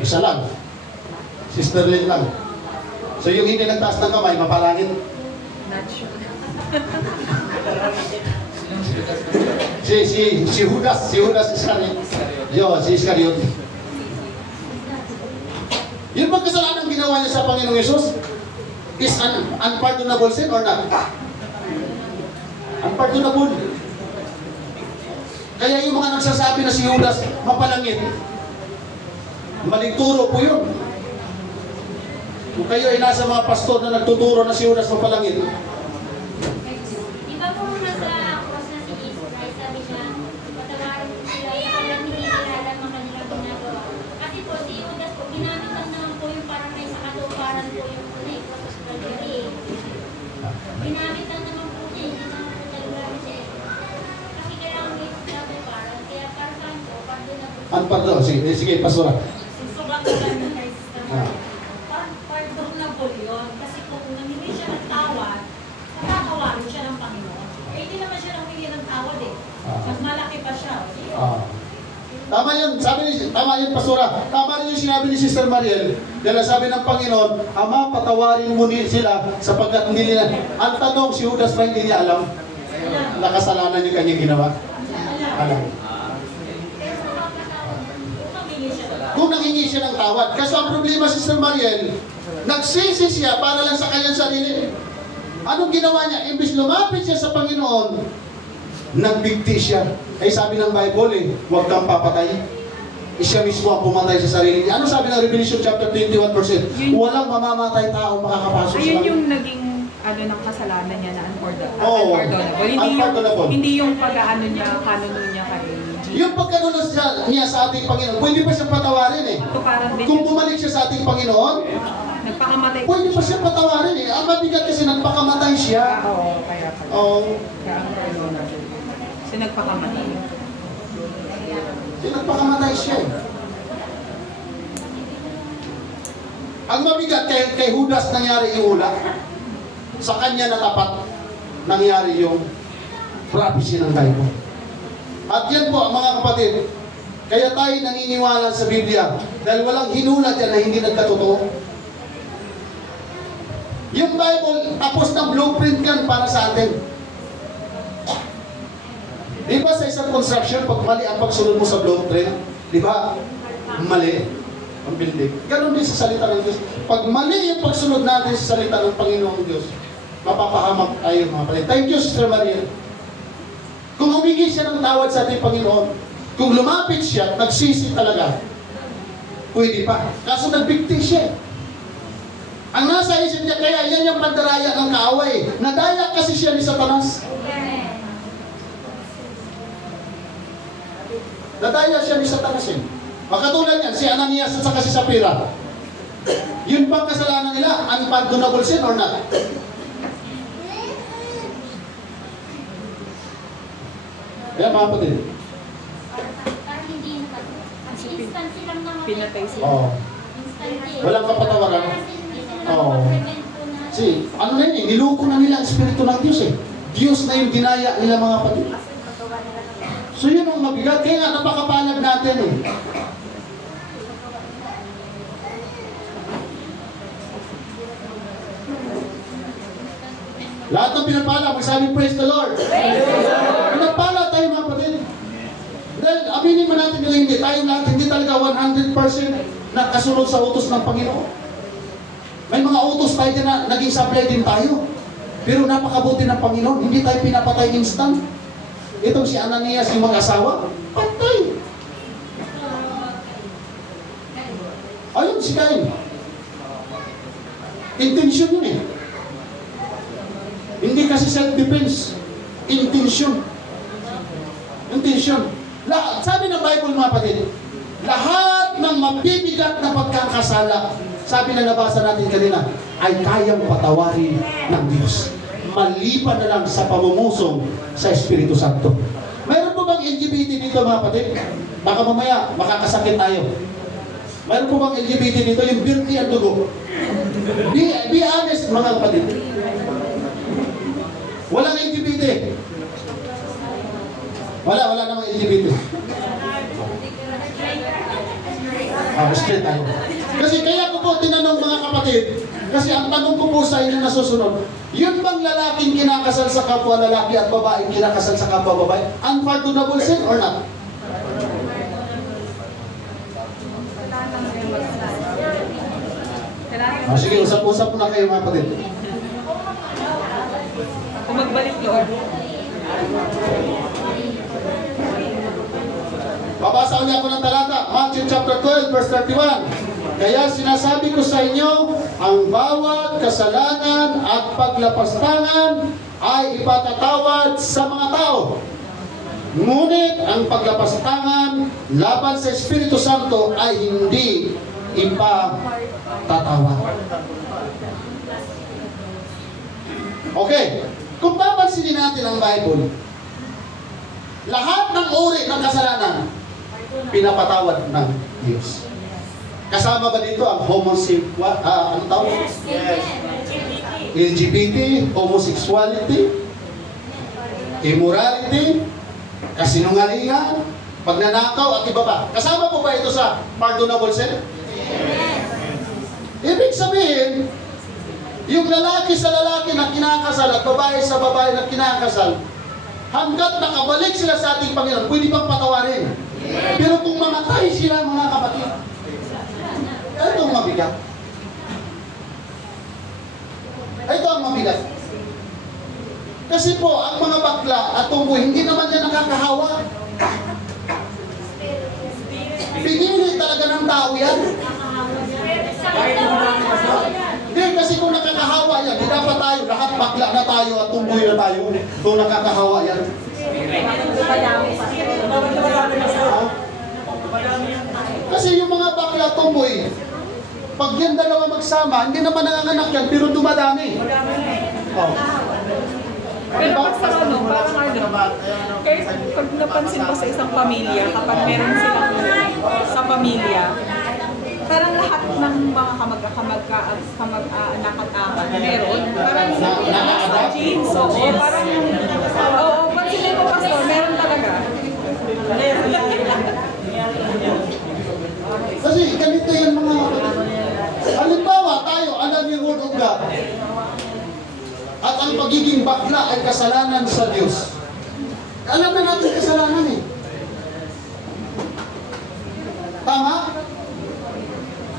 Isa lang. Sister Lynn lang. So yung hindi nagtaas ng kamay, mapalangin. Not sure. Si Judas Iscariot. Si Iscariot. Yun bang kasalanan ginawa niya sa Panginoong Yesus? Is unpardonable sin or not? Unpardonable. Kaya yung mga nagsasabi na si Judas mapalangit, maling turo po yun. Kung kayo ay nasa mga pastor na nagtuturo na si Judas mapalangit, Di ba po nasa cross na si Israel, sabi niya, patawarin ko sila kapag hindi nila alam ang kanilang ginagawa. Kasi po si Judas po, ginamitan naman po yung parang may sakatuparan po yung tunay ko sa surgery. Ginamitan naman po niya, hindi naman po naglabi siya. Kasi kailangan may sakatuparan, kaya para saan po, pardon na po. ang pardon, sige, pastora. Susukat ko lang yung kay Sister Maria. Pardon na po yun. Kasi kung nangingi siya ng tawad, nakakawarin siya ng Panginoon. Eh, hindi naman siya nangingi ng tawad eh. Mas malaki pa siya. Tama yun, tama yun, pastora. Tama rin yung sinabi ni Sister Mariel. Dahil sabi ng Panginoon, Ama, patawarin mo sila sapagkat hindi nila. Ang tanong, si Judas ba hindi niya alam? Nakasalanan yung kanyang ginawa? Alam. Kung nangingi siya ng tawad. Kasi ang problema, Sister Mariel, nagsisi siya para lang sa kanyang sarili. Anong ginawa niya? Imbis lumapit siya sa Panginoon, nagbigti siya. Ay sabi ng Bible huwag kang papatay. Siya mismo ang pumatay sa sarili niya. Ano sabi ng Revelation chapter 21 verse 8? Walang mamamatay tao makakapasok sa Ayun langit. yung naging ng kasalanan niya na Oo. unpardonable. Hindi yung pag-ano niya, kanuno niya kay Yung pagkanunos niya sa ating Panginoon, pwede pa siyang patawarin Parang din Kung bumalik siya sa ating Panginoon, nagpakamatay. pwede pa siyang patawarin Ang mabigat kasi nagpakamatay siya. Oo, kaya pala. Oo. Kaya ang pardonable. Kasi nagpakamatay. Nagpakamatay siya Ang mabigat kay Judas nangyari yung ula. Sa kanya na tapat nangyari yung prophecy ng Bible. At yan po mga kapatid, kaya tayo naniniwala sa Biblia dahil walang hinula dyan na hindi nagkatotoo. Yung Bible, tapos ng blueprint yan para sa atin. Di ba sa isang construction, pag mali ang pagsunod mo sa blueprint, di ba? Mali ang building. Ganon din sa salita ng Diyos. Pag mali yung pagsunod natin sa salita ng Panginoong Diyos, mapapahamak tayo mga kapatid. Thank you, Sister Maria. Kung humingi siya ng tawad sa ating Panginoon, kung lumapit siya, nagsisi talaga, pwede pa. Kaso nagbigti siya. Ang nasa isip niya, kaya yan yung pandaraya ng kaaway. Nadaya kasi siya ni Satanas. Nadaya siya ni Satanas Makatulad yan, si Ananias at saka si Sapphira. Yun bang kasalanan nila? Unpardonable sin or not? Kaya mga kapatid. Parang hindi naman. Kasi instant silang namatay. Pinatay sila. Oo. Instant. Walang kapatawaran. Kasi hindi sila Oo. makapag-prevent po na. Si, ano na yun niloko na nila ang Espiritu ng Diyos Diyos na yung dinaya nila mga kapatid. So yun ang mabigat. Kaya nga napakapalag natin Lahat ng pinapala, magsabi praise the Lord. Pinapala tayo mga kapatid. Dahil aminin mo natin yung hindi. Tayo lahat, hindi talaga 100% na kasunod sa utos ng Panginoon. May mga utos tayo din na naging supply din tayo. Pero napakabuti ng Panginoon. Hindi tayo pinapatay instant. Itong si Ananias, yung mag-asawa, patay. Ayun, si Cain. Intention yun Hindi kasi self-defense. Intention. Sabi ng Bible mga kapatid, lahat ng mabibigat na pagkakasala, sabi na nabasa natin kanina, ay kayang patawarin ng Diyos. Maliban na lang sa pamumuso sa Espiritu Santo. Mayroon po bang LGBT dito mga kapatid? Baka mamaya makakasakit tayo. Mayroon po bang LGBT dito? Yung birthday ang dugo. Be honest mga kapatid. Walang LGBT. Wala namang LGBT. Straight tayo. Kasi kaya ko po tinanong mga kapatid, kasi ang tanong ko po sa inyo na susunod, yun bang lalaking kinakasal sa kapwa lalaki at babaeng kinakasal sa kapwa babae, unpardonable sin or not? Sige, usap-usap na kayo mga kapatid. Kung magbalik Lord. Babasa ulit ako ng talata, Matthew chapter 12, verse 31. Kaya sinasabi ko sa inyo, ang bawat kasalanan at paglapastangan ay ipatatawad sa mga tao. Ngunit ang paglapastangan laban sa Espiritu Santo ay hindi ipatatawad. Okay, kung papansinin natin ang Bible, lahat ng uri ng kasalanan pinapatawad ng Diyos. Kasama ba dito ang homosexual, ano tawag? LGBT, homosexuality, immorality, kasinungalingan, pagnanakaw at iba pa. Kasama po ba ito sa pardonable sin? Ibig sabihin, yung lalaki sa lalaki na kinakasal at babae sa babae na kinakasal, hanggat nakabalik sila sa ating Panginoon, pwede bang patawarin? Pero kung mamatay sila, mga kapatid, ito ang mabigat. Ito ang mabigat. Kasi po, ang mga bakla at tumboy, hindi naman yan nakakahawa. Pinili talaga ng tao yan. Hindi, kasi kung nakakahawa yan, di dapat tayo, lahat bakla na tayo at tumboy na tayo, kung nakakahawa yan. Kasi yung mga bakla at tumboy, pag yan dalawa magsama, hindi naman nanganganak yan, pero dumadami. Oh. Pero pag sa ano, parang kahit pag napansin pa sa isang pamilya, kapag meron silang sa pamilya, parang lahat ng mga kamag-anak at apat meron. Parang sa genes, oo, parang, oo, pansinin ko, Pastor, meron talaga. Kasi ganito yan mga halimbawa tayo, alam yung Word of God. At ang pagiging bakla ay kasalanan sa Diyos. Alam na natin kasalanan eh. Tama?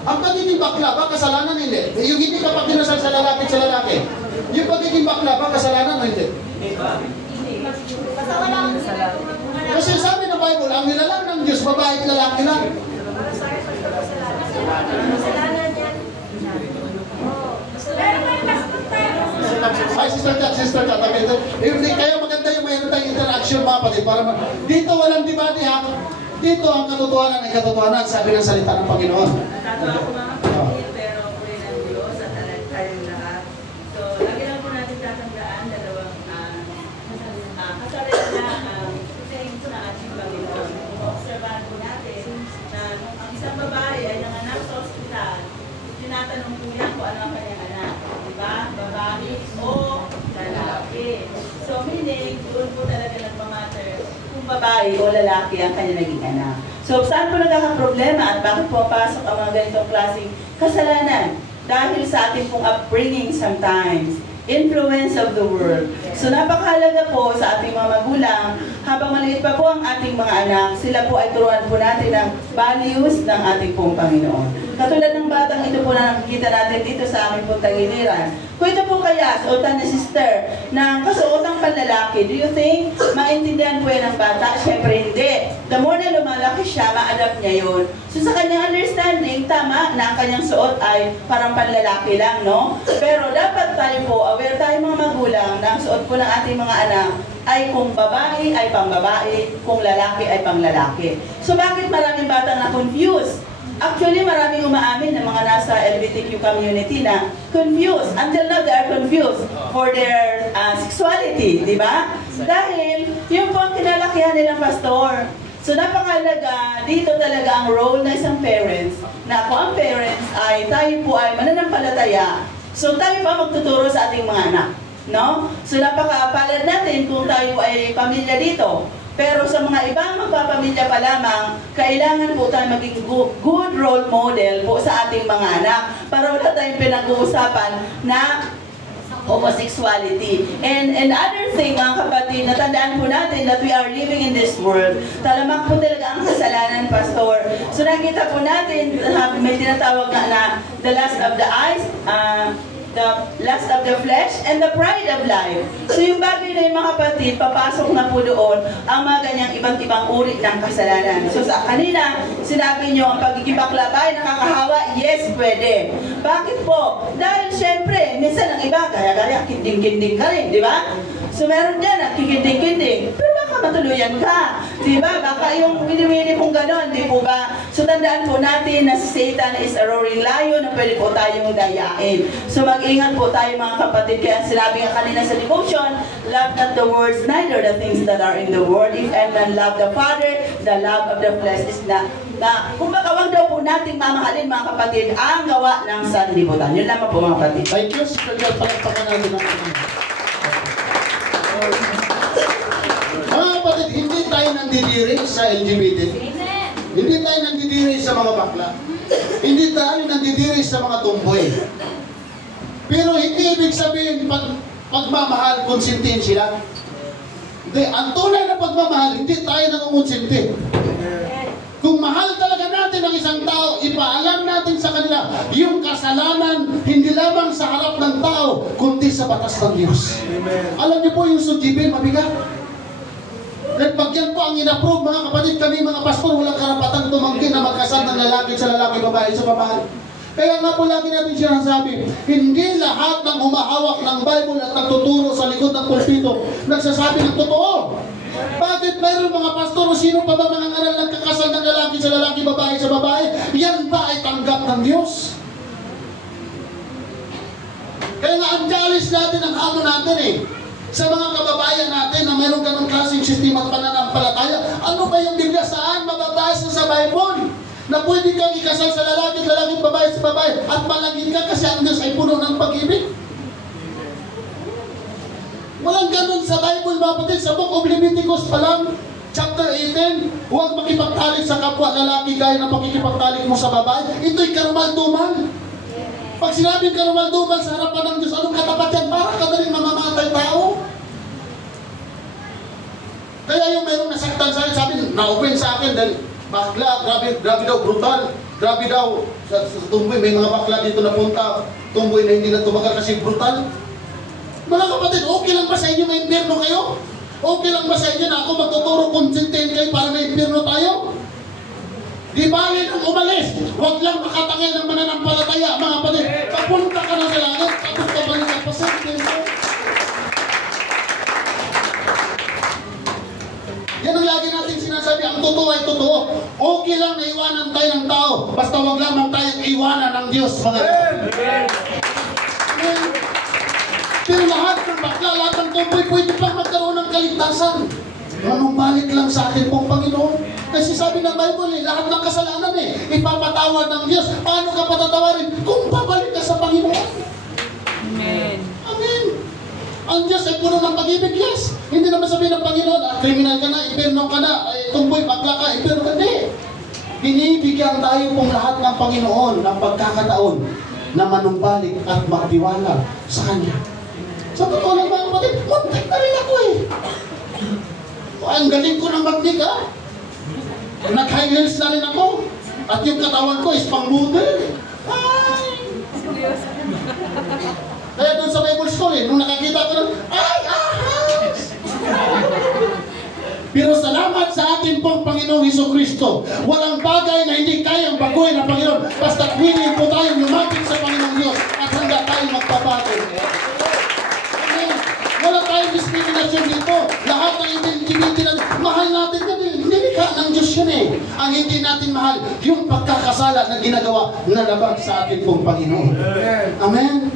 Ang pagiging bakla ba kasalanan hindi? Yung hindi ka pa kinasal sa lalaki. Yung pagiging bakla ba kasalanan o hindi? Kasi sabi ng Bible, ang nilalang ng Diyos, babae at lalaki lang. Kasalanan yan. Pero may pastor tayo. Ay, sister chat. Kaya maganda yung mayroon tayong interaction mga kapatid. Dito walang debate ha. Dito ang katotohanan ay katotohanan, sabi ng salita ng Panginoon. Tatawa ko mga kapatid, pero puri ng Diyos at tayong lahat. So, lagi lang po natin tatandaan, dalawang kasalanan na tingin sa ating Panginoon. Obserbahan po natin na nung ang isang babae ay nanganak sa ospital, tinatanong po yan kung ano ang kanyang anak. Diba? Babae o lalaki. So, meaning, doon po talaga nagmamatter kung babae o lalaki ang kanya naging anak. So, saan po nagkakaproblema at bakit pumapasok ang mga ganitong klaseng kasalanan? Dahil sa ating pong upbringing sometimes, influence of the world. So, napakahalaga po sa ating mga magulang, habang maliit pa po ang ating mga anak, sila po ay turuan po natin ng values ng ating pong Panginoon. Katulad ng batang ito po na nakikita natin dito sa aming pong tagiliran. Kung ito po kaya, suotan ni sister, ng kasuotang panlalaki, do you think maintindihan po yan ng bata? Siyempre hindi. The more na lumalaki siya, ma-adapt niya yun. So sa kanyang understanding, tama na ang kanyang suot ay parang panlalaki lang, no? Pero dapat tayo po, aware tayo mga magulang na ang suot po ng ating mga anak ay kung babae ay pang-babae, kung lalaki ay pang-lalaki. So bakit maraming batang na-confused? Actually, maraming umaamin ng mga nasa LGBTQ community na confused. Until now, they are confused for their sexuality, di ba? Dahil yung po ang kinalakihan nilang pastor. So napakalaga, dito talaga ang role ng isang parents, na kung ang parents ay tayo po ay mananampalataya, so tayo pa magtuturo sa ating mga anak. No? So napakapalad natin kung tayo ay pamilya dito. Pero sa mga ibang magpapamilya pa lamang, kailangan po tayo maging good role model po sa ating mga anak para wala tayong pinag-uusapan na homosexuality. And other thing, mga kapatid, natandaan po natin that we are living in this world. Talamak po talaga ang kasalanan, Pastor. So nakita po natin, may tinatawag na the lust of the eyes, the lust of the flesh, and the pride of life. So yung bagay na yung mga kapatid, papasok na po doon ang mga ganyang iba't ibang uri ng kasalanan. So sa kanina, sinabi nyo ang pagiging bakla ba ay nakakahawa? Yes, pwede. Bakit po? Dahil syempre, minsan ang iba, kaya kinding-kinding ka rin, di ba? So meron dyan, kikinding-kinding. Pero baka matuluyan ka. Di ba? Baka yung pinimili mong gano'n, di po ba? So tandaan po natin na si Satan is a roaring lion na pwede po tayong dayain. So mag-ingat po tayo mga kapatid. Kaya sinabi nga kanina sa devotion, love not the words, neither the things that are in the world. If anyone love the Father, the love of the flesh is not. Kung makawag daw po nating mamahalin mga kapatid, ang gawa ng sanlibutan. Yun lamang po mga kapatid. Thank you, Sister Girl. Palagpakan natin ang mga kapatid, hindi tayo nandidiri sa LGBT. Hindi tayo nandidiri sa mga bakla. Hindi tayo nandidiri sa mga tumboy. Pero hindi ibig sabihin pagmamahal, konsintihin sila. Hindi, ang tunay na pagmamahal, hindi tayo nangungonsinti. Kung mahal talaga natin ang isang tao, ipaalam natin sa kanila yung kasalanan, hindi lamang sa harap ng tao, kundi sa batas ng Diyos. Amen. Alam niyo po yung sujibin, mabigat. At pag yan po ang inapprove, mga kapatid, kami mga pastor, walang karapatan tumanggi na magkasal ng lalaki sa lalaki, babae sa babae. Kaya nga po lagi natin sinasabi, hindi lahat ng humahawak ng Bible at nagtuturo sa likod ng pulpito nagsasabi ng totoo. Bakit mayroon mga pastor o sino pa ba mga aral ng kakasal ng lalaki sa lalaki, babae sa babae? Yan ba ay tanggap ng Diyos? Kaya nga ang challenge natin, ang hamon natin sa mga kababayan natin na mayroong ganong klaseng sistema at pananampalataya, ano ba yung Biblia? Saan mababasa sa Bible? Na pwede kang ikasal sa lalaki, babae sa babae, at malagin ka kasi ang Diyos ay puno ng pag-ibig. Walang ganun sa Bible, mga kapatid. Sa Book of Leviticus pa lang, chapter 18, huwag makipagtalik sa kapwa lalaki gaya ng pakikipagtalik mo sa babae. Ito'y karumal-dumal. Pag sinabing karumal-dumal sa harapan ng Diyos, anong katapat yan? Para ka na rin mamamatay tao. Kaya yung mayroong nasaktan sa akin, sabi, na-open sa akin dahil bakla, grabe daw, brutal. Grabe daw, sa tumboy, may mga bakla dito napunta, tumboy na hindi na tumagal kasi brutal. Mga kapatid, okay lang ba sa inyo may impyerno kayo? Okay lang ba sa inyo na ako magtuturo konsintihin kayo para may impyerno tayo? Di bali nang umalis, huwag lang makatangil ng mananampalataya, mga kapatid. Papunta ka na sa langit, tapos pabalik ang pasensya mo. Yan ang lagi natin sinasabi, ang totoo ay totoo. Okay lang na iwanan tayo ng tao, basta huwag lamang tayong iwanan ng Diyos, mga kapatid. Pero lahat ng bakla, lahat ng tumboy, pwede pang magkaroon ng kaligtasan. Manumbalik lang sa atin pong Panginoon. Kasi sabi ng Bible, lahat ng kasalanan ipapatawad ng Diyos. Paano ka patatawarin? Kung babalik ka sa Panginoon. Amen. Amen. Ang Diyos ay puno ng pag-ibig, yes. Hindi naman sabihin ng Panginoon, kriminal ka na, impyerno ka na, tumboy, bakla ka, impyerno ka. Hindi. Binibigyan tayo pong lahat ng Panginoon ng pagkakataon na manumbalik at magtiwala sa Kanya. Sa totoo lang mga kapatid, muntik na rin ako ang galing ko ng magnik nag-high heels na rin ako. At yung katawan ko is pang-model. Kaya doon sa Bible story, nung nakakita ko ng, ahas! Pero salamat sa ating pong Panginoong Hesukristo. Walang bagay na hindi kayang baguhin ng Panginoon. Basta willing po tayong lumapit sa Panginoong Diyos at handa tayong magpabago. Wala tayong diskriminasyon dito. Lahat ng LGBT natin, mahal natin yan. Nilikha ng Diyos yan Ang hindi natin mahal, yung pagkakasala na ginagawa na labag sa ating pong Panginoon. Amen?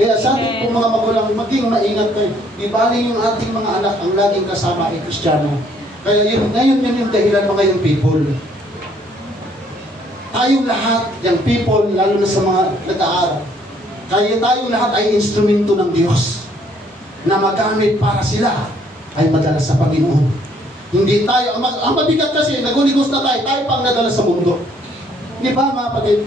Kaya sa ating pong mga magulang, maging maingat kayo. Di bali yung ating mga anak ang laging kasama ay Kristiyano. Kaya ngayon yun yung dahilan mga yung people. Tayong lahat, yung people, lalo na sa mga nag-aaral, kaya tayong lahat ay instrumento ng Diyos na magamit para sila ay madala sa Panginoon. Hindi tayo, ang mabigat kasi, naguligos na tayo pang nadala sa mundo. Di ba mga kapatid?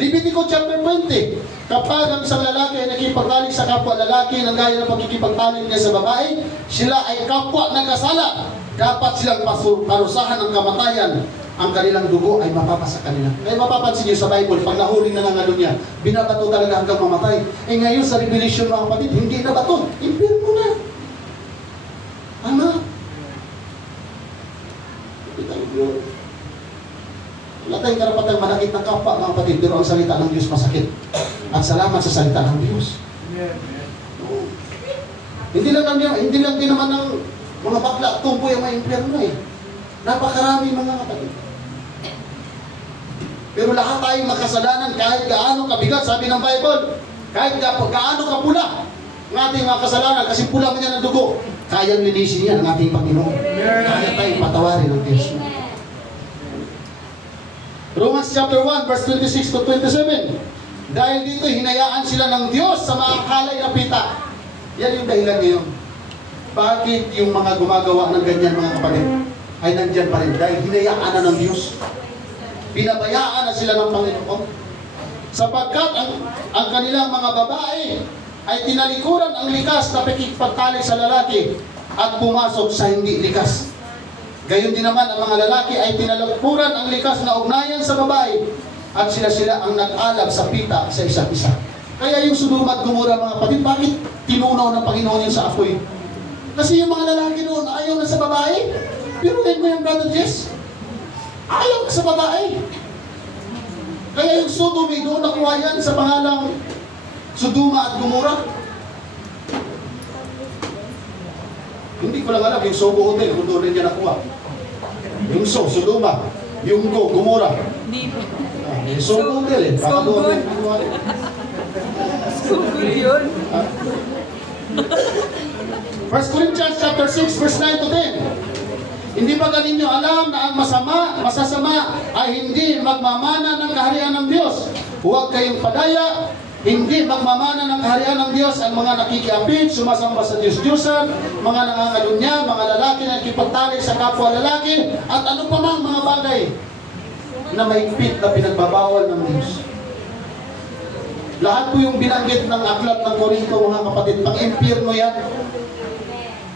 Leviticus chapter 20, kapag ang isang lalaki ay nakipagtalik sa kapwa lalaki ng gaya ng pagkikipagtalik niya sa babae, sila ay kapwa nagkasala. Dapat silang parusahan ng kamatayan ang kanilang dugo ay mapapasa kanila. Kaya mapapansin niyo sa Bible, pag nahuli na ng niya, binabato talaga hanggang mamatay. Eh ngayon sa Revelation mga kapatid, hindi na bato. Impirno na. Ama. Wala tayong karapatang manakit ng kapwa mga kapatid, pero ang salita ng Diyos masakit. At salamat sa salita ng Diyos. Hindi lang din naman ng mga bakla at tumboy ang may impirno eh. Napakarami mga kapatid. Pero lahat tayong makasalanan kahit gaano kabigat, sabi ng Bible, kahit gaano kapula ang ating mga kasalanan, kasi pula man yan ang dugo, kayang linisin yan ang ating Panginoon. Kaya tayong patawarin ng Diyos. Romans chapter 1 verse 26 to 27. Dahil dito hinayaan sila ng Diyos sa mga kalay na pita. Yan yung dahilan ngayon. Bakit yung mga gumagawa ng ganyan mga kapatid ay nandyan pa rin? Dahil hinayaan na ng Diyos. Pinabayaan na sila ng Panginoon. Sapagkat ang kanilang mga babae ay tinalikuran ang likas na pakikipagtalik sa lalaki at pumasok sa hindi likas. Gayon din naman ang mga lalaki ay tinalikuran ang likas na ugnayan sa babae at sila ang nag-alab sa pita sa isa't isa. Kaya yung Sodoma at Gomora mga kapatid, bakit tinunaw ng Panginoon yun sa apoy? Kasi yung mga lalaki noon ayaw na sa babae. Pero mo yung brother Jess, ayaw na sa babae. Kaya yung Sodom doon nakuha yan sa pangalang Sodoma at Gomora. Hindi ko lang alam yung Sogo Hotel kung doon rin niya nakuha. Yung Sodoma, yung Gomora. Hindi po. Yung Sogo Hotel eh. Baka doon rin nakuha. Sugod yun. 1 Corinthians chapter 6 verse 9 to 10. Hindi ba ganinyo alam na ang masasama ay hindi magmamana ng kaharian ng Diyos? Huwag kayong padaya, hindi magmamana ng kaharian ng Diyos ang mga nakikiapid, sumasamba sa Diyos-Diyosan, mga nangangalunya, mga lalaki na nakikipagtalik sa kapwa lalaki, at ano pa mang mga bagay na mahigpit na pinagbabawal ng Diyos. Lahat po yung binanggit ng aklat ng Korinto mga kapatid, pang-impyerno yan.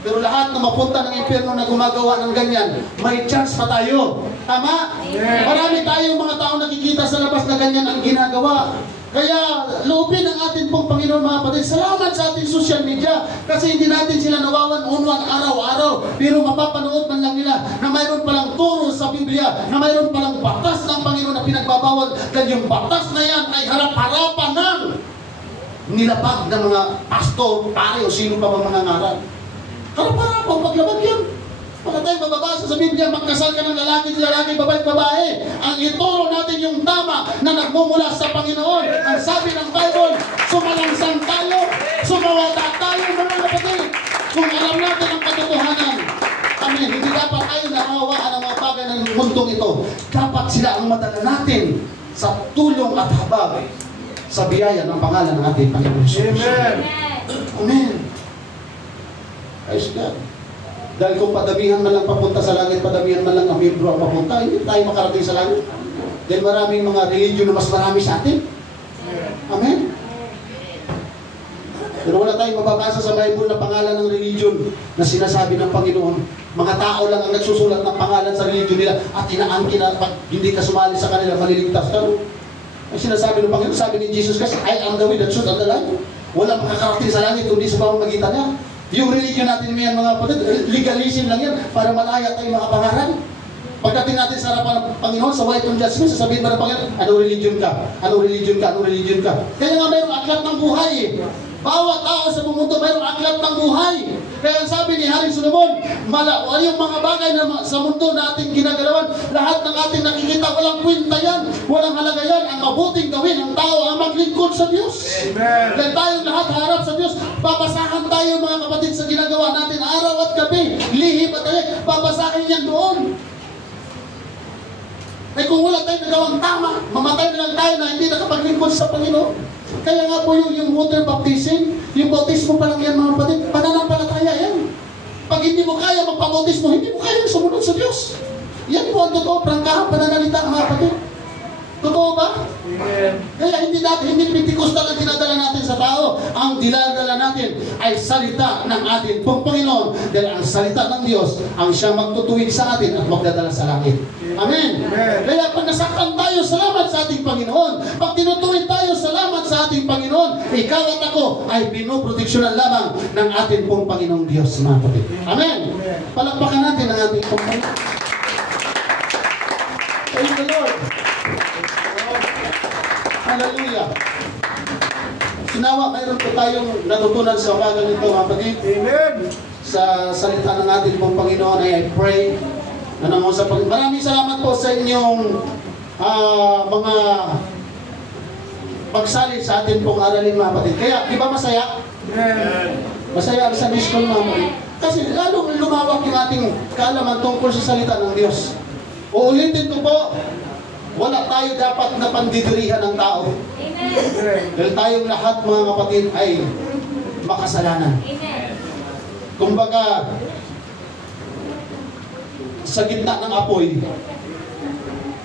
Pero lahat na mapunta ng impyerno na gumagawa ng ganyan, may chance pa tayo. Tama? Yeah. Marami tayong mga tao nakikita sa labas na ganyan ang ginagawa. Kaya loobin ang atin pong Panginoon mga kapatid. Salamat sa ating social media kasi hindi natin sila nawawan-unwan araw-araw. Pero mapapanood man lang nila na mayroon palang turo sa Biblia, na mayroon palang batas ng Panginoon na pinagbabawal. Dahil yung batas na yan ay harap-harapan ng nilapag ng mga pastor, pare o sino pa bang mga ngaral. Harap-harapang paglabag yan. Wala tayong mababasa sa Biblia, magkasal ka ng lalaki, babae. Ang ituro natin yung tama na nagmumula sa Panginoon. Ang sabi ng Bible, sumalangsang tayo, sumawata tayo mga kapatid. Kung alam natin ang katotohanan, amen, hindi dapat tayo nahawaan ng mga bagay ng mundong ito. Dapat sila ang madala natin sa tulong at habag sa biyaya ng pangalan ng ating Panginoon Jesus. Amen. Amen. Ayos God. Dahil kung padamihan man lang papunta sa langit, padamihan man lang ang miyembro ang papunta, hindi tayo makarating sa langit. Dahil maraming mga religion na mas marami sa atin. Amen? Pero wala tayong mababasa sa Bible na pangalan ng religion na sinasabi ng Panginoon. Mga tao lang ang nagsusulat ng pangalan sa religion nila at inaangkin na pag hindi ka sumali sa kanila, maliligtas ka. Ang sinasabi ng Panginoon, sabi ni Jesus kasi, I am the way, the truth, and the life. Walang makakarating sa langit kundi sa pamamagitan niya. Yung religion natin yan mga kapatid, legalism lang yan para malaya tayong mga pangaral. Pagdating natin sa harapan ng Panginoon, sa white on judgment, sasabihin ba ng Panginoon, anong religion ka? Anong religion ka? Anong religion ka? Kaya nga mayroong aklat ng buhay eh. Bawat tao sa mundo mayroong aklat ng buhay. Kaya ang sabi ni Haring Solomon, yung mga bagay na sa mundo na ating ginagalawan, lahat ng ating nakikita, walang kwenta yan, walang halaga yan. Ang mabuting gawin ng tao ang maglingkod sa Diyos. Amen. Dahil tayong lahat harap sa Diyos, babasahan tayo mga kapatid sa ginagawa natin araw at gabi, lihim at tayo, babasahin yan doon. Ay kung wala tayong nagawang tama, mamatay na lang tayo na hindi nakapaglingkod sa Panginoon. Kaya nga po yung water baptism, yung bautismo pa lang yan mga kapatid, pananampalataya yan. Pag hindi mo kaya magpabautismo, hindi mo kaya sumunod sa Diyos. Yan po ang totoo, prangkahang pananalita mga kapatid. Totoo ba? Amen. Kaya hindi Pentecostal ang dinadala natin sa tao. Ang dinadala natin ay salita ng ating pong Panginoon. Dahil ang salita ng Diyos ang siyang magtutuwid sa atin at magdadala sa langit. Amen. Kaya pag nasaktan tayo, salamat sa ating Panginoon. Pag tinutuwid tayo, salamat sa ating Panginoon. Ikaw at ako ay pinoproteksyonan lamang ng ating pong Panginoong Diyos, mga kapatid. Amen. Palakpakan natin ang ating pong Panginoon. Praise the Lord. Hallelujah. Sinawa, mayroon po tayong natutunan sa umaga nito, mga kapatid. Amen. Sa salita ng ating pong Panginoon ay I pray na sa maraming salamat po sa inyong mga pagsalit sa ating pong aralin, mga kapatid. Kaya, di ba masaya? Masaya ang Sunday School, mga kapatid. Kasi lalong lumawak yung ating kaalaman tungkol sa salita ng Diyos. Uulitin ko po, wala tayo dapat na pandidirihan ng tao. Dahil tayong lahat, mga kapatid, ay makasalanan. Kumbaga, sa gitna ng apoy,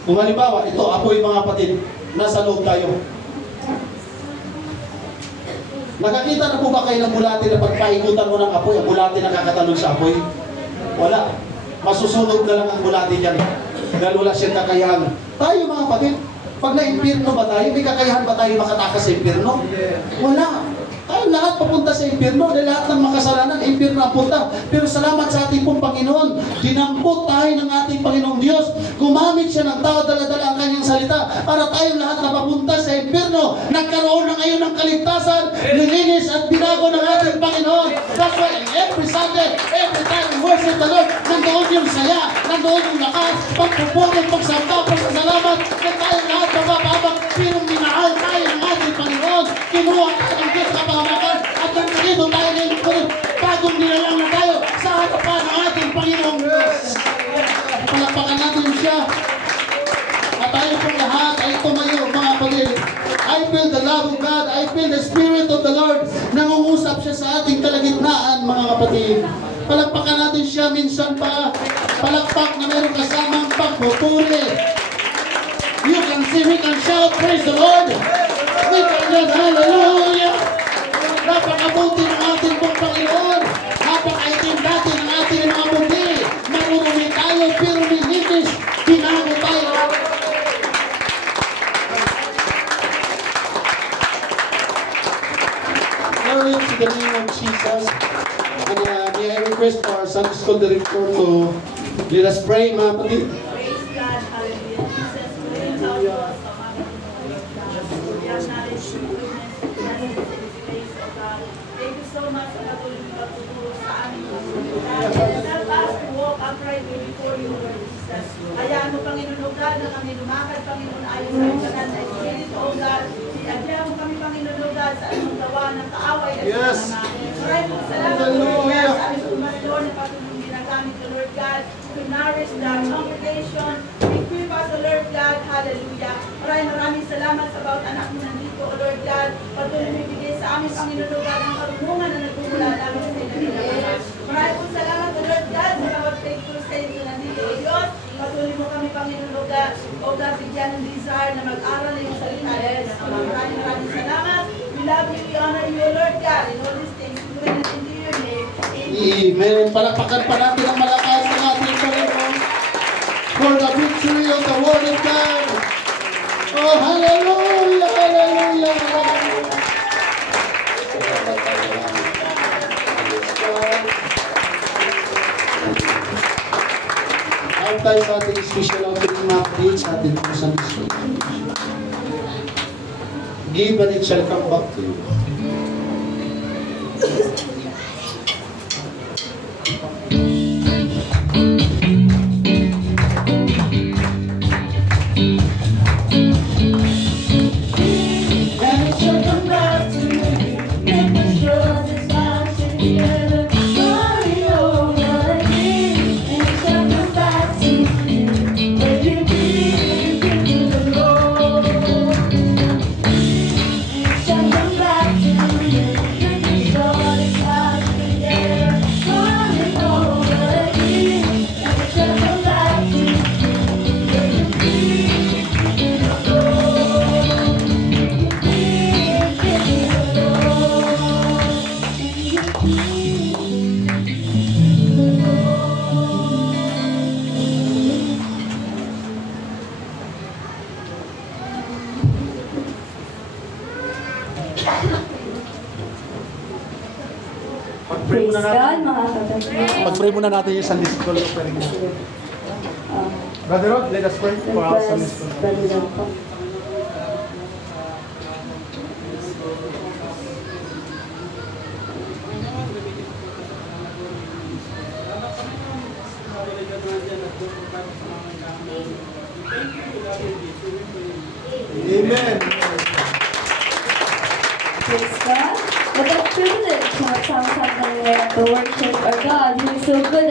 kung halimbawa, ito, apoy, mga kapatid, nasa loob tayo. Nakakita na po ba kayo ng bulati na pagpaikutan mo ng apoy, ang bulati na kakatalon sa apoy? Wala. Masusunog na lang ang bulati dyan. Dahil wala siyang kakayahan. Tayo, mga kapatid, pag na-impirno ba tayo, may kakayahan ba tayo makatakas sa impirno? Wala. Tayo lahat papunta sa impirno, dahil lahat ng makasalanan, impirno ang punta. Pero salamat sa ating pong Panginoon, dinampot tayo ng ating Panginoong Diyos. Gumamit siya ng tao, dala-dala ang kanyang salita, para tayong lahat na papunta sa impirno. Nagkaroon na ngayon ng kaligtasan, nilinis at binago ng ating Panginoon. That's why every Sunday, every time we worship the Lord, nandoon yung saya, nandoon yung lakas, pagpupulong, pagsamba, pagsasalamat, na tayong lahat mapapabang, pero minahal tayo ng ating Panginoon. Kinuha tayo ng Diyos kapahamakan, at nang dito tayo ngayon, bagong nilalang na tayo sa harapan ng ating Panginoong Diyos. Palakpakan natin siya. At tayo pong lahat ay tumayo, mga kapatid. I feel the love of God. I feel the Spirit of the Lord. Nangungusap siya sa ating kalagitnaan, mga kapatid. Palakpakan natin siya minsan pa. Palakpak na meron kasamang pagpupuri. You can see, we can shout, praise the Lord. We can shout, hallelujah. Napakabuti ng ating pong Panginoon. Napakaitim dati ng ating mga buti. Marunumi tayo, pero nilinis. Binago tayo. Glory to the name of Jesus. And may I request for our Sunday School Director to let us pray, mga kapatid. Praise God, hallelujah. Jesus, praise our God. Thank you so much sa patuloy na pagtuturo sa aming Panginoon. Help us to walk uprightly before you, Lord Jesus. Hayaan mo, Panginoon, O God, na kami lumakad, Panginoon, ayon sa ibanan na Espiritu, O God. Iadya mo kami, Panginoon, O God, sa anong gawa ng kaaway at sama. Maraming po salamat, Lord God, sa aming pumastor na patuloy ginagamit, Lord God, to nourish the congregation. Equip us, Lord God, hallelujah. Maraming salamat sa bawat anak mo nandito, O Lord God. Patuloy mo ibigay sa aming Panginoon, O God, ang karunungan na nagmumula namin sa inyo. Maraming po salamat, O Lord God, sa bawat faithful saints na nandito, O Diyos. Patuloy mo kami, Panginoon, O God, bigyan ng desire na mag-aral na yung salita niya. Maraming salamat. We love you, we honor you, O Lord God, in all these things. We pray in your name. Amen. Palakpakan pa natin ang malakas ng ating Panginoon for the victory of the Word of God. Oh, hallelujah, hallelujah, hallelujah. Ang tayo sa ating special opening update sa ating Sunday School. Give and it shall come back to you. Come back. Pag-pray Praise muna God, natin. mga kapatid. Pag-pray muna natin yung Sunday School offering. Brother Rod, let us pray for our Sunday School. Amen. Praise God. What a privilege to have some Sunday to worship our God who is so good